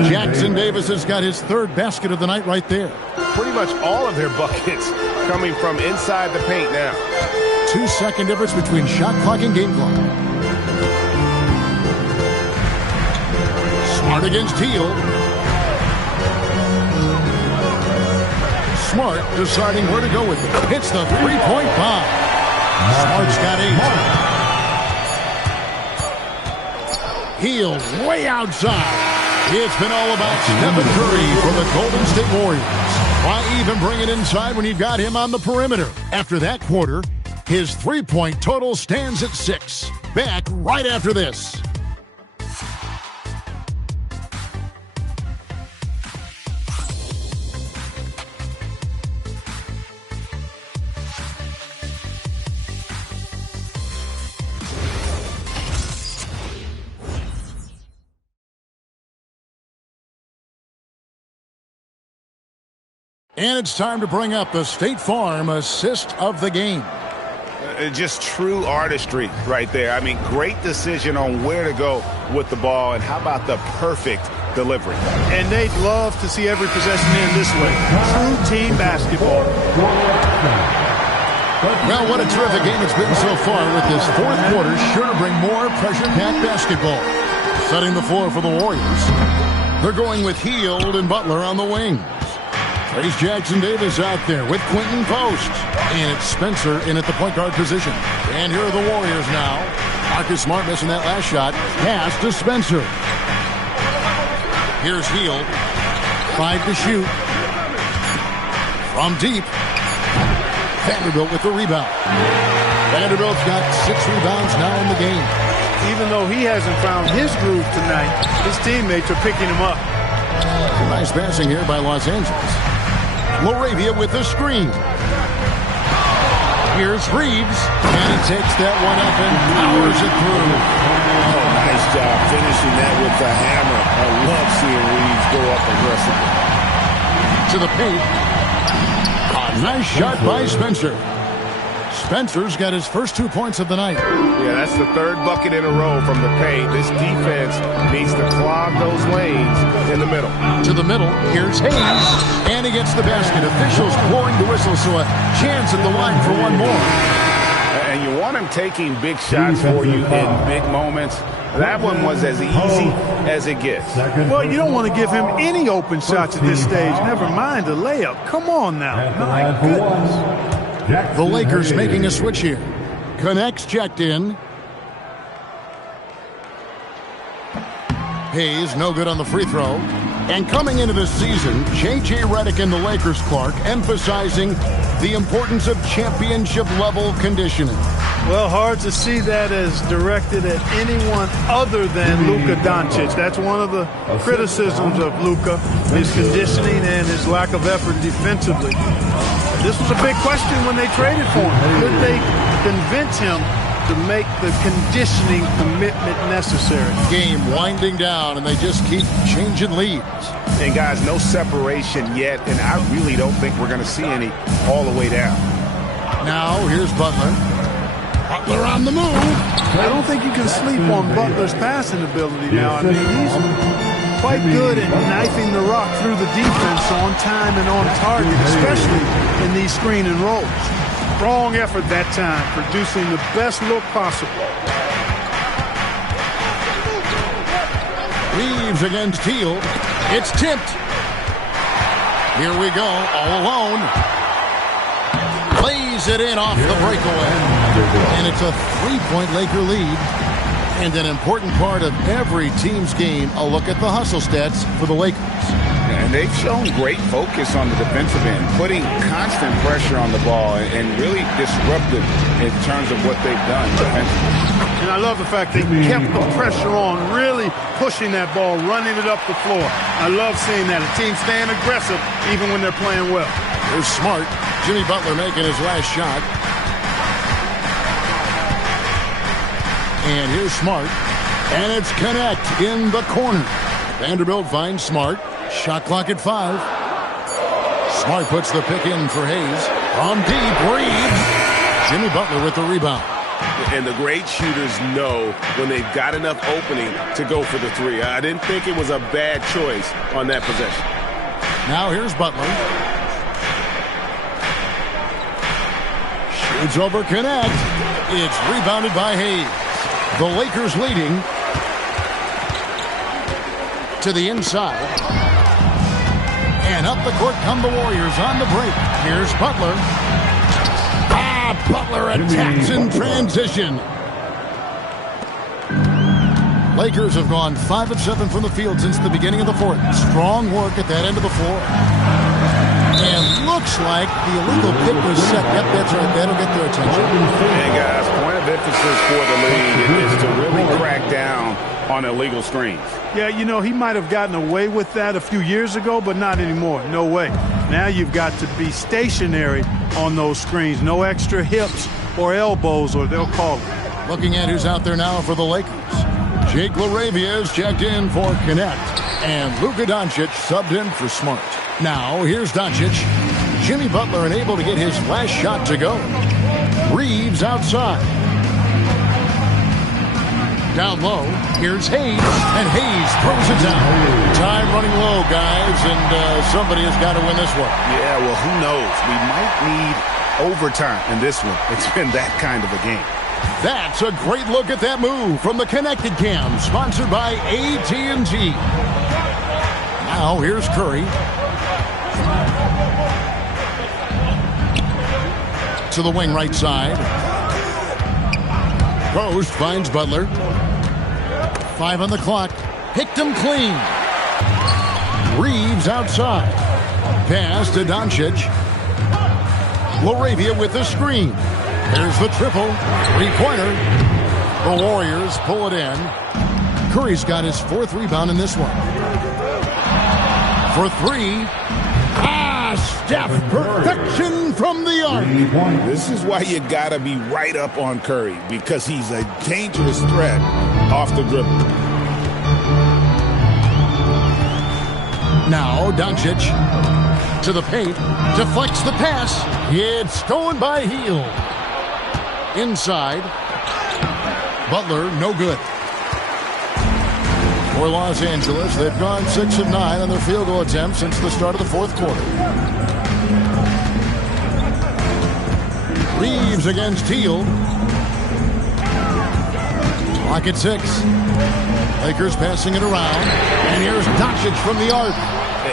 Jackson Davis has got his 3rd basket of the night right there. Pretty much all of their buckets coming from inside the paint now. 2-second difference between shot clock and game clock. Smart against Hield. Smart deciding where to go with it. Hits the three-point bomb. Smart's got 8. Hield way outside. It's been all about Stephen Curry for the Golden State Warriors. Why even bring it inside when you've got him on the perimeter? After that quarter, his three-point total stands at 6. Back right after this. And it's time to bring up the State Farm assist of the game. Just true artistry right there. I mean, great decision on where to go with the ball, and how about the perfect delivery? And they'd love to see every possession end this way. True team basketball. Well, what a terrific game it's been so far, with this 4th quarter sure to bring more pressure-packed basketball. Setting the floor for the Warriors. They're going with Hield and Butler on the wings. There's Jackson Davis out there with Quentin Post. And it's Spencer in at the point guard position. And here are the Warriors now. Marcus Smart missing that last shot. Pass to Spencer. Here's Hield. 5 to shoot. From deep. Vanderbilt with the rebound. Vanderbilt's got 6 rebounds now in the game. Even though he hasn't found his groove tonight, his teammates are picking him up. Nice passing here by Los Angeles. LaRavia with the screen. Here's Reeves, and he takes that one up and powers it through. Oh, nice job finishing that with the hammer. I love seeing Reeves go up aggressively. To the paint. A nice shot by Spencer. Spencer's got his first 2 points of the night. Yeah, that's the third bucket in a row from the paint. This defense needs to clog those lanes in the middle. To the middle, here's Hayes, and he gets the basket. Officials blowing the whistle, so a chance at the line for one more. And you want him taking big shots for you in big moments. That one was as easy as it gets. Well, you don't want to give him any open shots at this stage. Never mind a layup. Come on now. My goodness. The Lakers making a switch here. Connects checked in. Hayes no good on the free throw. And coming into this season, J.J. Redick and the Lakers, Clark, emphasizing the importance of championship-level conditioning. Well, hard to see that as directed at anyone other than Luka Doncic. That's one of the criticisms of Luka, his conditioning and his lack of effort defensively. This was a big question when they traded for him. Could they convince him to make the conditioning commitment necessary? Game winding down, and they just keep changing leads. And, guys, no separation yet, and I really don't think we're going to see any all the way down. Now, here's Butler. Butler on the move. I don't think you can sleep on Butler's passing ability now. I mean, he's quite good at knifing the rock through the defense on time and on target, especially in these screen and rolls. Strong effort that time, producing the best look possible. Reeves against Teal. It's tipped. Here we go, all alone. Plays it in off the breakaway. And it's a 3-point Laker lead. And an important part of every team's game, a look at the hustle stats for the Lakers. And they've shown great focus on the defensive end, putting constant pressure on the ball and really disruptive in terms of what they've done defensively. And I love the fact they kept the pressure on, really pushing that ball, running it up the floor. I love seeing that. A team staying aggressive even when they're playing well. Here's Smart. Jimmy Butler making his last shot. And here's Smart. And it's Connect in the corner. Vanderbilt finds Smart. Shot clock at 5. Smart puts the pick in for Hayes. From deep, Reeves. Jimmy Butler with the rebound. And the great shooters know when they've got enough opening to go for the three. I didn't think it was a bad choice on that possession. Now here's Butler. Shoots over Connect. It's rebounded by Hayes. The Lakers leading to the inside. And up the court come the Warriors on the break. Here's Butler. Butler attacks in transition. Lakers have gone 5 of 7 from the field since the beginning of the fourth. Strong work at that end of the floor. And looks like the illegal pick was set. Yep, that's right. That'll get their attention. And guys, point of emphasis for the league is to really crack down on illegal screens. Yeah, you know, he might have gotten away with that a few years ago, but not anymore. No way. Now you've got to be stationary on those screens. No extra hips or elbows, or they'll call it. Looking at who's out there now for the Lakers. Jake LaRavia is checked in for Connect. And Luka Doncic subbed in for Smart. Now, here's Doncic. Jimmy Butler unable to get his last shot to go. Reeves outside. Down low, here's Hayes, and Hayes throws it down. Time running low, guys, and somebody has got to win this one. Yeah, well, who knows? We might need overtime in this one. It's been that kind of a game. That's a great look at that move from the Connected Cam, sponsored by AT&T. Now, here's Curry. To the wing right side. Post finds Butler. 5 on the clock. Picked him clean. Reeves outside. Pass to Doncic. LaRavia with the screen. There's the triple. 3-pointer. The Warriors pull it in. Curry's got his 4th rebound in this one. For 3. Steph, perfection from the arc. This is why you got to be right up on Curry, because he's a dangerous threat off the dribble. Now Doncic to the paint, deflects the pass. It's stolen by Hield. Inside. Butler, no good. For Los Angeles, they've gone 6 of 9 on their field goal attempts since the start of the fourth quarter. Reeves against Hield. Clock at 6. Lakers passing it around. And here's Doncic from the arc.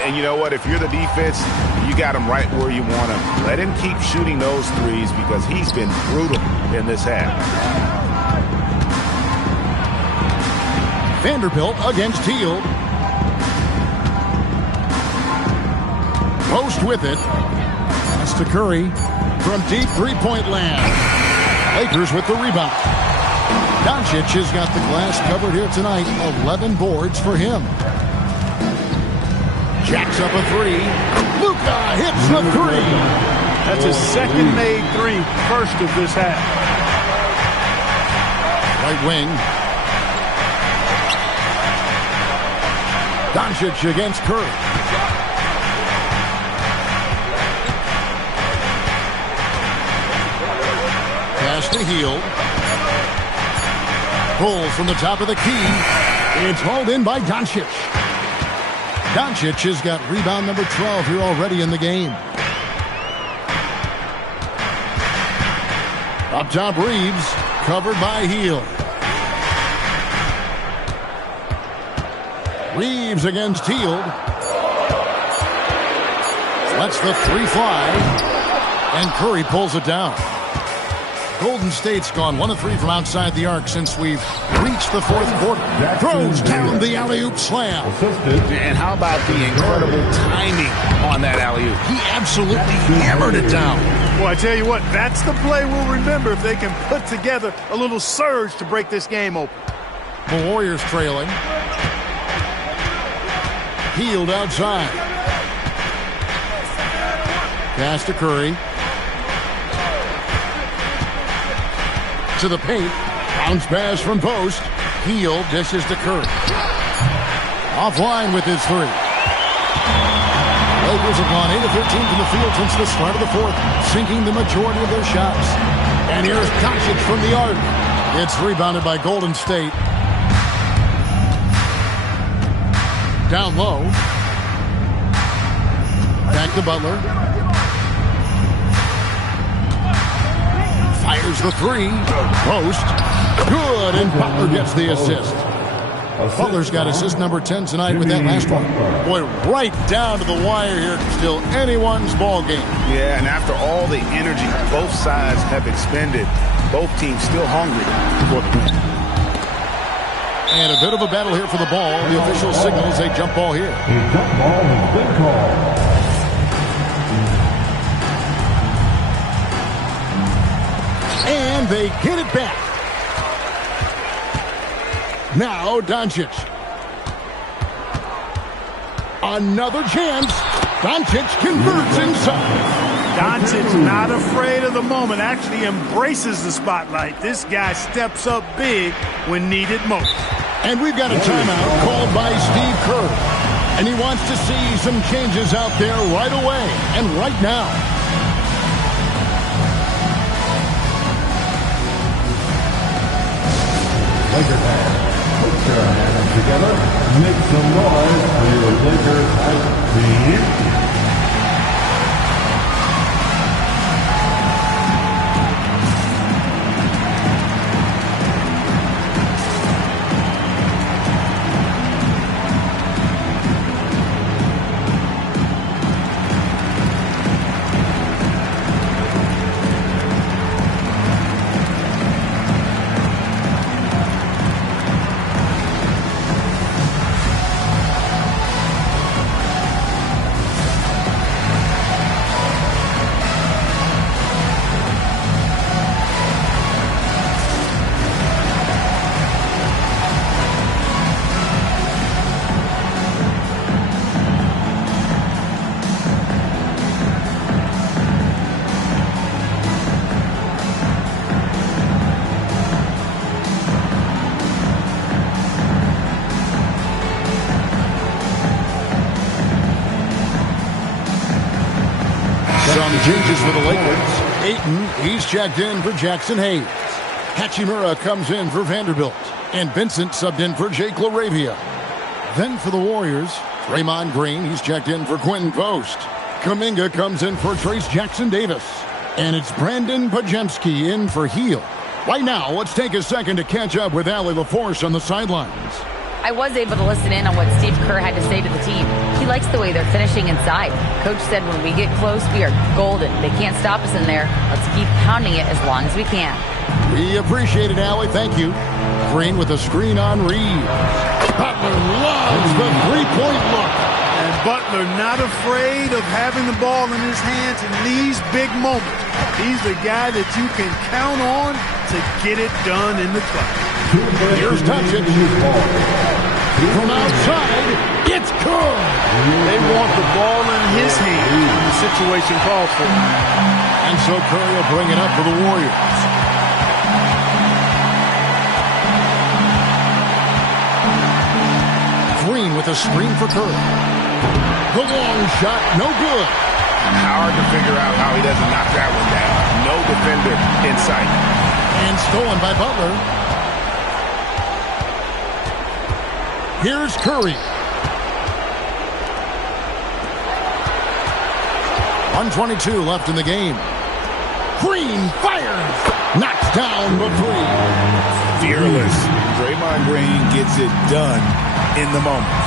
And you know what? If you're the defense, you got him right where you want him. Let him keep shooting those threes because he's been brutal in this half. Vanderbilt against Hield. Post with it. Pass to Curry from deep three-point land. Lakers with the rebound. Doncic has got the glass covered here tonight. 11 boards for him. Jacks up a three. Luka hits the three. That's his second made three, first of this half. Right wing. Doncic against Curry. Pass to Hield. Pull from the top of the key. It's hauled in by Doncic. Doncic has got rebound number 12 here already in the game. Up top, Reeves, covered by Hield. Reeves against Hield. Lets the three fly. And Curry pulls it down. Golden State's gone 1 of 3 from outside the arc since we've reached the fourth quarter. Throws down the alley-oop slam. And how about the incredible timing on that alley-oop? He absolutely hammered it down. Well, I tell you what, that's the play we'll remember if they can put together a little surge to break this game open. The Warriors trailing. Hield outside. Pass to Curry. To the paint. Bounce pass from post. Hield dishes to Curry. Offline with his three. Lakers have gone 8 of 15 from the field since the start of the fourth, sinking the majority of their shots. And here's Doncic from the arc. It's rebounded by Golden State. Down low. Back to Butler. Fires the three. Post. Good. And Butler gets the assist. Butler's got assist number 10 tonight with that last one. Boy, right down to the wire here. Still anyone's ball game. Yeah, and after all the energy both sides have expended, both teams still hungry for the win. And a bit of a battle here for the ball. The official signals a jump ball here. A jump ball has been called. And they get it back. Now Doncic. Another chance. Doncic converts inside. Doncic not afraid of the moment, actually embraces the spotlight. This guy steps up big when needed most. And we've got a timeout called by Steve Kerr. And he wants to see some changes out there right away and right now. Laker fans, put your hands together. Make some noise for your Lakers ice cream. on the changes for the Lakers. Ayton, he's checked in for Jackson Hayes. Hachimura comes in for Vanderbilt. And Vincent subbed in for Jake LaRavia. Then for the Warriors, Draymond Green, he's checked in for Quentin Post. Kuminga comes in for Trace Jackson Davis. And it's Brandon Pajemski in for Heel. Right now, let's take a second to catch up with Allie LaForce on the sidelines. I was able to listen in on what Steve Kerr had to say to the team. He likes the way they're finishing inside. Coach said when we get close, we are golden. They can't stop us in there. Let's keep pounding it as long as we can. We appreciate it, Allie. Thank you. Green with a screen on Reeves. Butler loves the three-point look. And Butler not afraid of having the ball in his hands in these big moments. He's the guy that you can count on to get it done in the clutch. Here's Doncic. From outside, it's good. They want the ball in his hand when the situation calls for it. And so Curry will bring it up for the Warriors. Green with a screen for Curry. The long shot, no good. Hard to figure out how he doesn't knock that one down. No defender in sight. And stolen by Butler. Here's Curry. 1:22 left in the game. Green fires. Knocks down the three. Fearless. Draymond Green gets it done in the moment.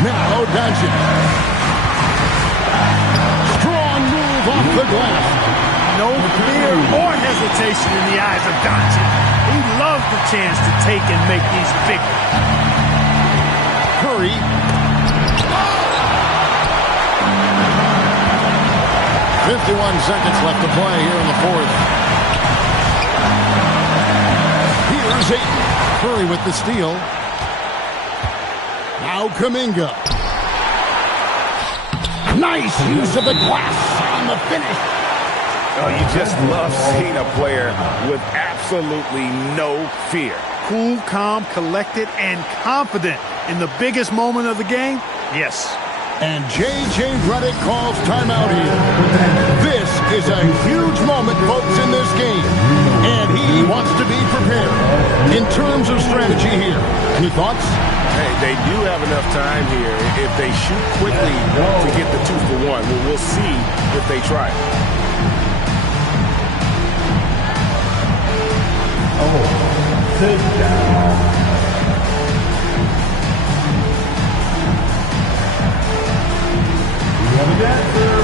Now Doncic. Strong move off the glass. No fear or hesitation in the eyes of Doncic. He loves the chance to take and make these big ones. Curry. 51 seconds left to play here in the fourth. Here's Ayton. Curry with the steal. Now Kuminga. Nice use of the glass on the finish. Oh, you just love seeing a player with absolutely no fear. Cool, calm, collected, and confident in the biggest moment of the game? Yes. And J.J. Redick calls timeout here. This is a huge moment, folks, in this game. And he wants to be prepared in terms of strategy here. Any thoughts? Hey, they do have enough time here. If they shoot quickly to get the 2-for-1, we'll see if they try it. Oh, sit down. We have a dancer.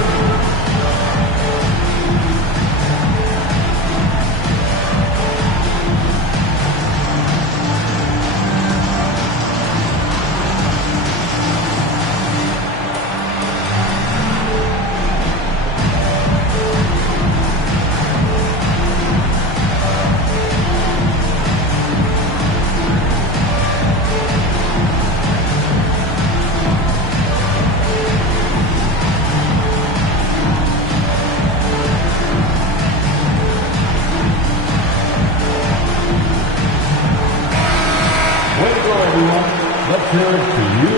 Let's hear it to you.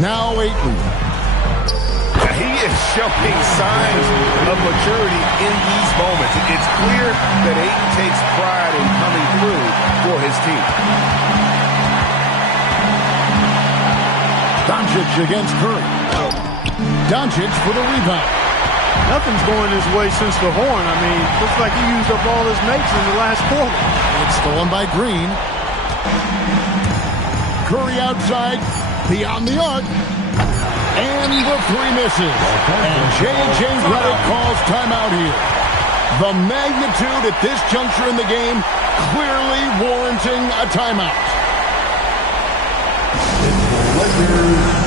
Now Ayton. He is showing signs of maturity in these moments. It's clear that Ayton takes pride in coming through for his team. Doncic against Curry. Doncic for the rebound. Nothing's going his way since the horn. I mean, looks like he used up all his mates in the last quarter. It's stolen by Green. Curry outside, beyond the arc. And the three misses. And J.J. Redick calls timeout here. The magnitude at this juncture in the game clearly warranting a timeout. Lakers.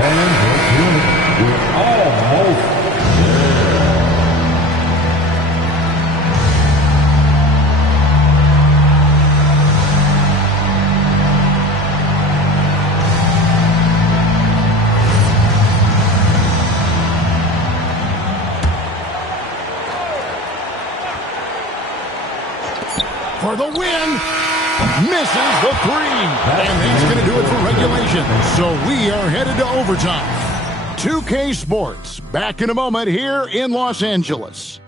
And we're almost there. For the win, misses the three. And that's going to do it for regulation. So we are headed to overtime. 2K Sports, back in a moment here in Los Angeles.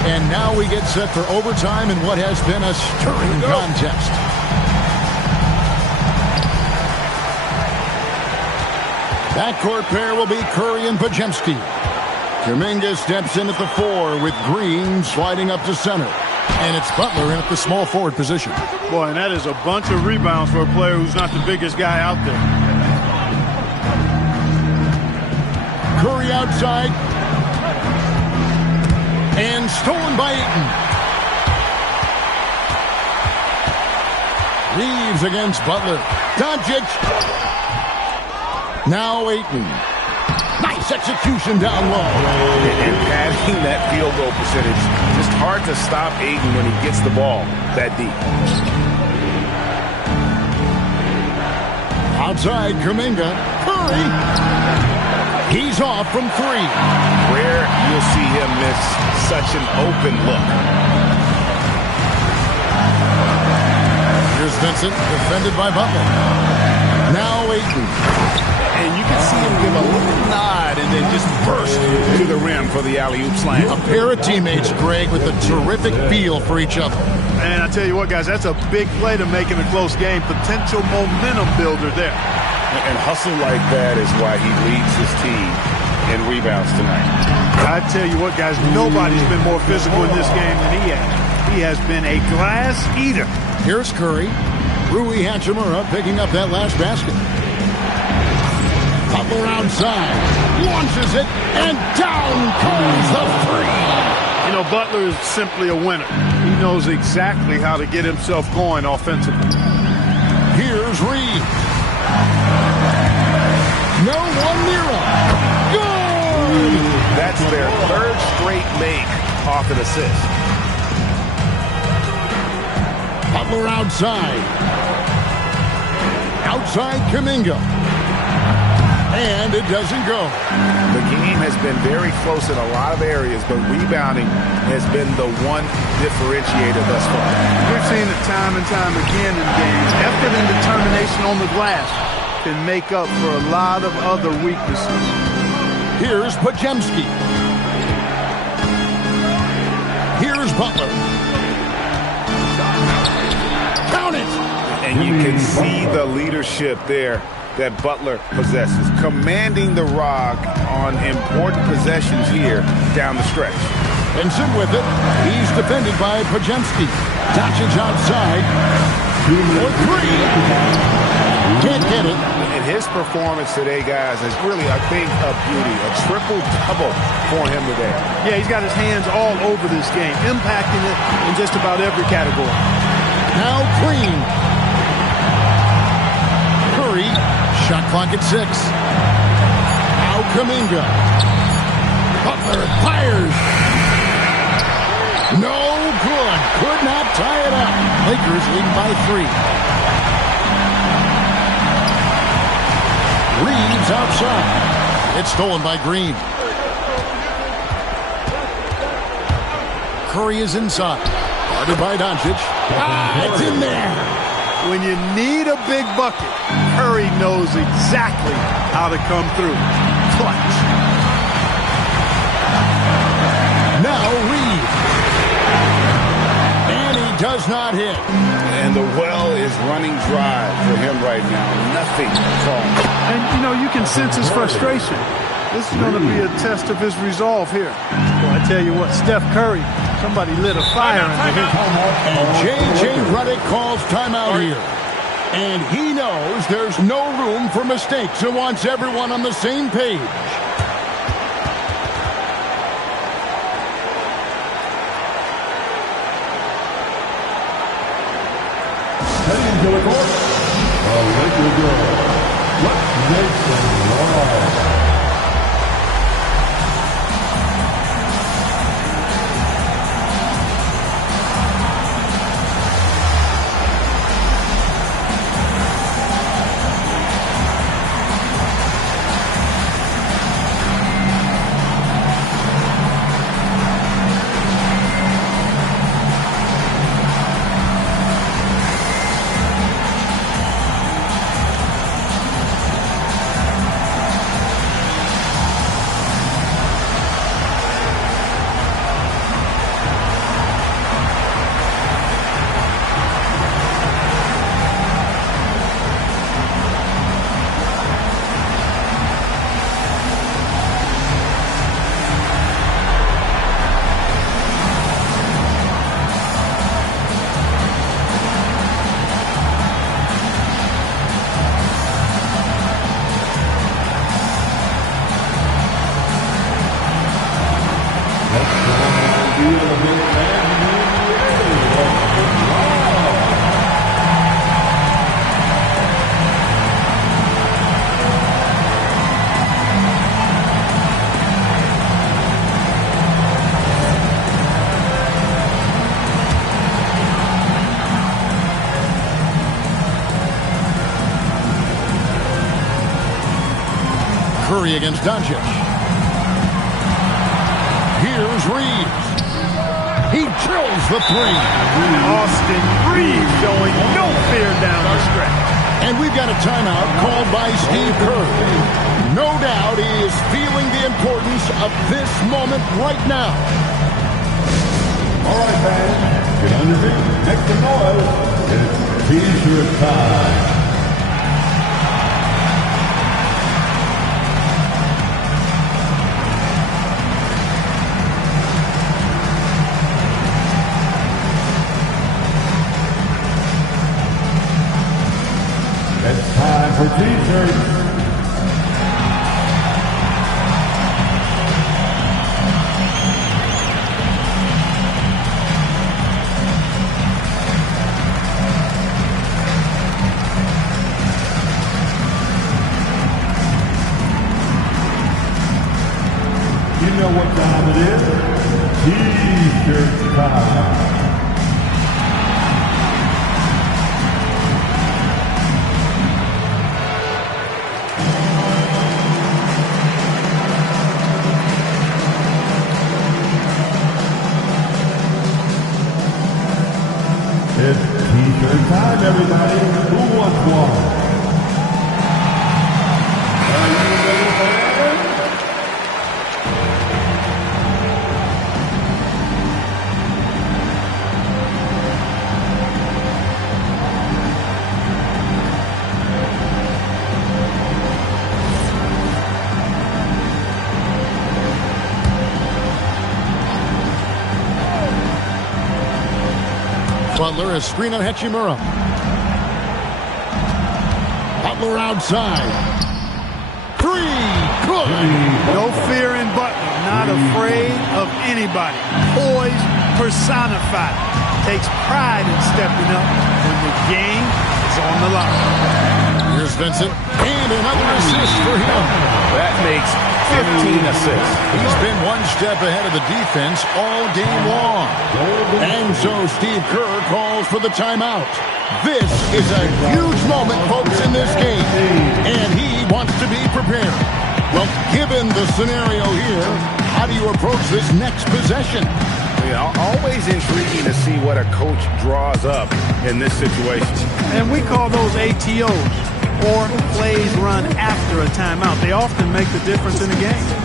And now we get set for overtime in what has been a stirring contest. Backcourt pair will be Curry and Podziemski. Kuminga steps in at the 4 with Green sliding up to center. And it's Butler in at the small forward position. Boy, and that is a bunch of rebounds for a player who's not the biggest guy out there. Curry outside. And stolen by Ayton. Reeves against Butler. Doncic. Now Ayton. Nice execution down low. And padding that field goal percentage. Just hard to stop Ayton when he gets the ball that deep. Outside Kuminga. Curry. He's off from 3. Rare you'll see him miss such an open look. Here's Vincent, defended by Butler. Now Ayton. And you can see him give a little nod and then just burst to the rim for the alley-oop slam. A pair of teammates, Greg, with a terrific feel for each other. And I tell you what, guys, that's a big play to make in a close game. Potential momentum builder there. And hustle like that is why he leads his team in rebounds tonight. I tell you what, guys, nobody's been more physical in this game than he has. He has been a glass eater. Here's Curry. Rui Hachimura picking up that last basket. Butler outside. Launches it, and down comes the 3. You know, Butler is simply a winner. He knows exactly how to get himself going offensively. Here's Reeves. No one near him. Good! That's their 3rd straight make off an assist. Butler outside. Outside Kuminga. And it doesn't go. The game has been very close in a lot of areas, but rebounding has been the one differentiator thus far. We've seen it time and time again in games. Effort and determination on the glass can make up for a lot of other weaknesses. Here's Podziemski. Here's Butler. Count it! And you can see the leadership there that Butler possesses, commanding the rock on important possessions here down the stretch. Benson with it. He's defended by Podziemski. Doncic outside. For 3. Can't get it. And his performance today, guys, is really, I think, a beauty. A triple-double for him today. Yeah, he's got his hands all over this game, impacting it in just about every category. Now Green. Curry. Shot clock at 6. Now Kuminga. Butler fires. No good. Could not tie it up. Lakers lead by 3. Reeves outside. It's stolen by Green. Curry is inside. Guarded by Doncic. It's in there. When you need a big bucket, Curry knows exactly how to come through. Clutch. Now Reeves. And he does not hit. And the well is running dry for him right now. Nothing falling. And, you know, you can sense his frustration. This is going to be a test of his resolve here. Well, I tell you what, Steph Curry, somebody lit a fire under him. And J.J. Redick calls timeout here. And he knows there's no room for mistakes and wants everyone on the same page. Heading to the court, a Laker girl, West Nation Law. Curry against Doncic. Here's Reeves. He drills the three. Austin Reeves showing no fear down the stretch. And we've got a timeout called by Steve Kerr. No doubt he is feeling the importance of this moment right now. All right, fans, get on your feet, make some noise. It's T-shirt time. It's time for T-shirts. You know what time it is? T-shirt time. It's T-shirt time, everybody. Who wants one? Are you ready for it? Butler has screen on Hachimura. Butler outside. Three. Good. No fear in Butler. Not afraid of anybody. Poise personified. Takes pride in stepping up when the game is on the line. Here's Vincent. And another assist for him. That makes 15 assists. He's been one step ahead of the defense all game long. And so Steve Kerr calls for the timeout. This is a huge moment, folks, in this game. And he wants to be prepared. Well, given the scenario here, how do you approach this next possession? Yeah, always intriguing to see what a coach draws up in this situation. And we call those ATOs, or plays run after a timeout. They often make the difference in a game.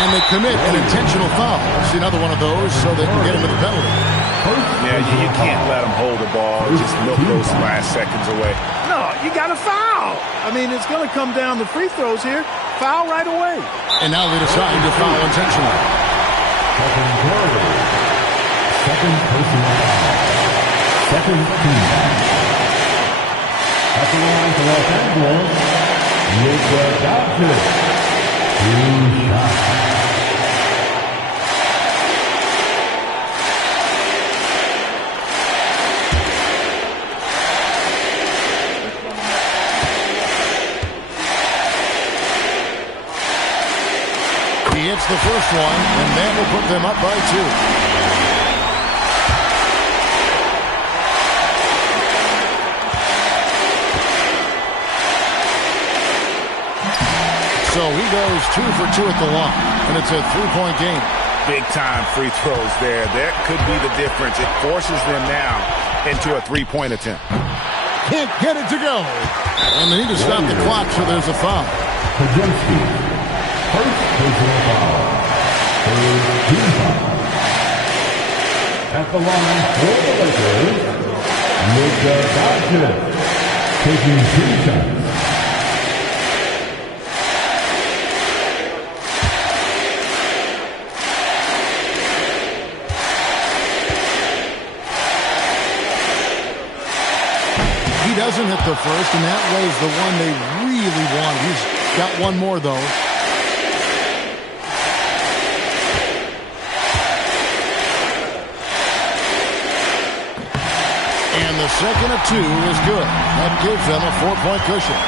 And they commit an intentional foul. See another one of those so they can get into the penalty. Yeah, you can't let them hold the ball and just milk those last seconds away. No, you got to foul. I mean, it's going to come down to free throws here. Foul right away. And now they decide to foul intentionally. Second personal foul. Second team foul. At the line for Los Angeles, Luka Doncic. 2 shots. He hits the first one, and that will put them up by 2. So he goes 2 for 2 at the line, and it's a 3-point game. Big-time free throws there. That could be the difference. It forces them now into a 3-point attempt. Can't get it to go. And they need to stop the clock, so there's a foul. Podziemski. First personal foul. Third team foul. At the line for the Lakers, Luka Doncic. Taking 2 shots. He doesn't hit the first, and that was the one they really wanted. He's got one more, though. And the second of 2 is good. That gives them a 4-point cushion.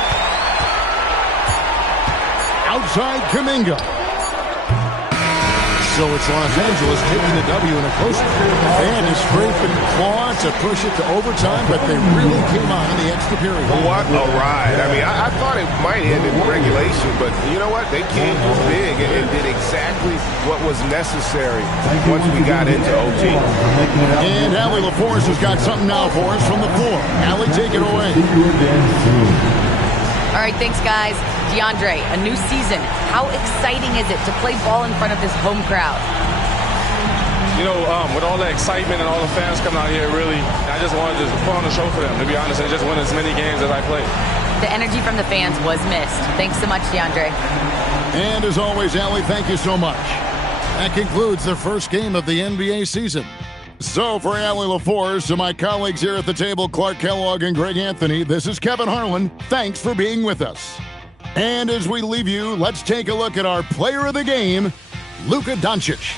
Outside Kuminga. So it's Los Angeles taking the W in a close one. They had to scrape and claw to push it to overtime, but they really came on in the extra period. What a ride. I mean, I thought it might end in regulation, but you know what? They came big and did exactly what was necessary once we got into OT. And Allie LaForce has got something now for us from the floor. Allie, take it away. All right, thanks, guys. DeAndre, a new season. How exciting is it to play ball in front of this home crowd? You know, with all the excitement and all the fans coming out here, really, I just wanted to put on a show for them, to be honest, and just win as many games as I played. The energy from the fans was missed. Thanks so much, DeAndre. And as always, Allie, thank you so much. That concludes the first game of the NBA season. So for Allie LaForce and my colleagues here at the table, Clark Kellogg and Greg Anthony, this is Kevin Harlan. Thanks for being with us. And as we leave you, let's take a look at our player of the game, Luka Doncic.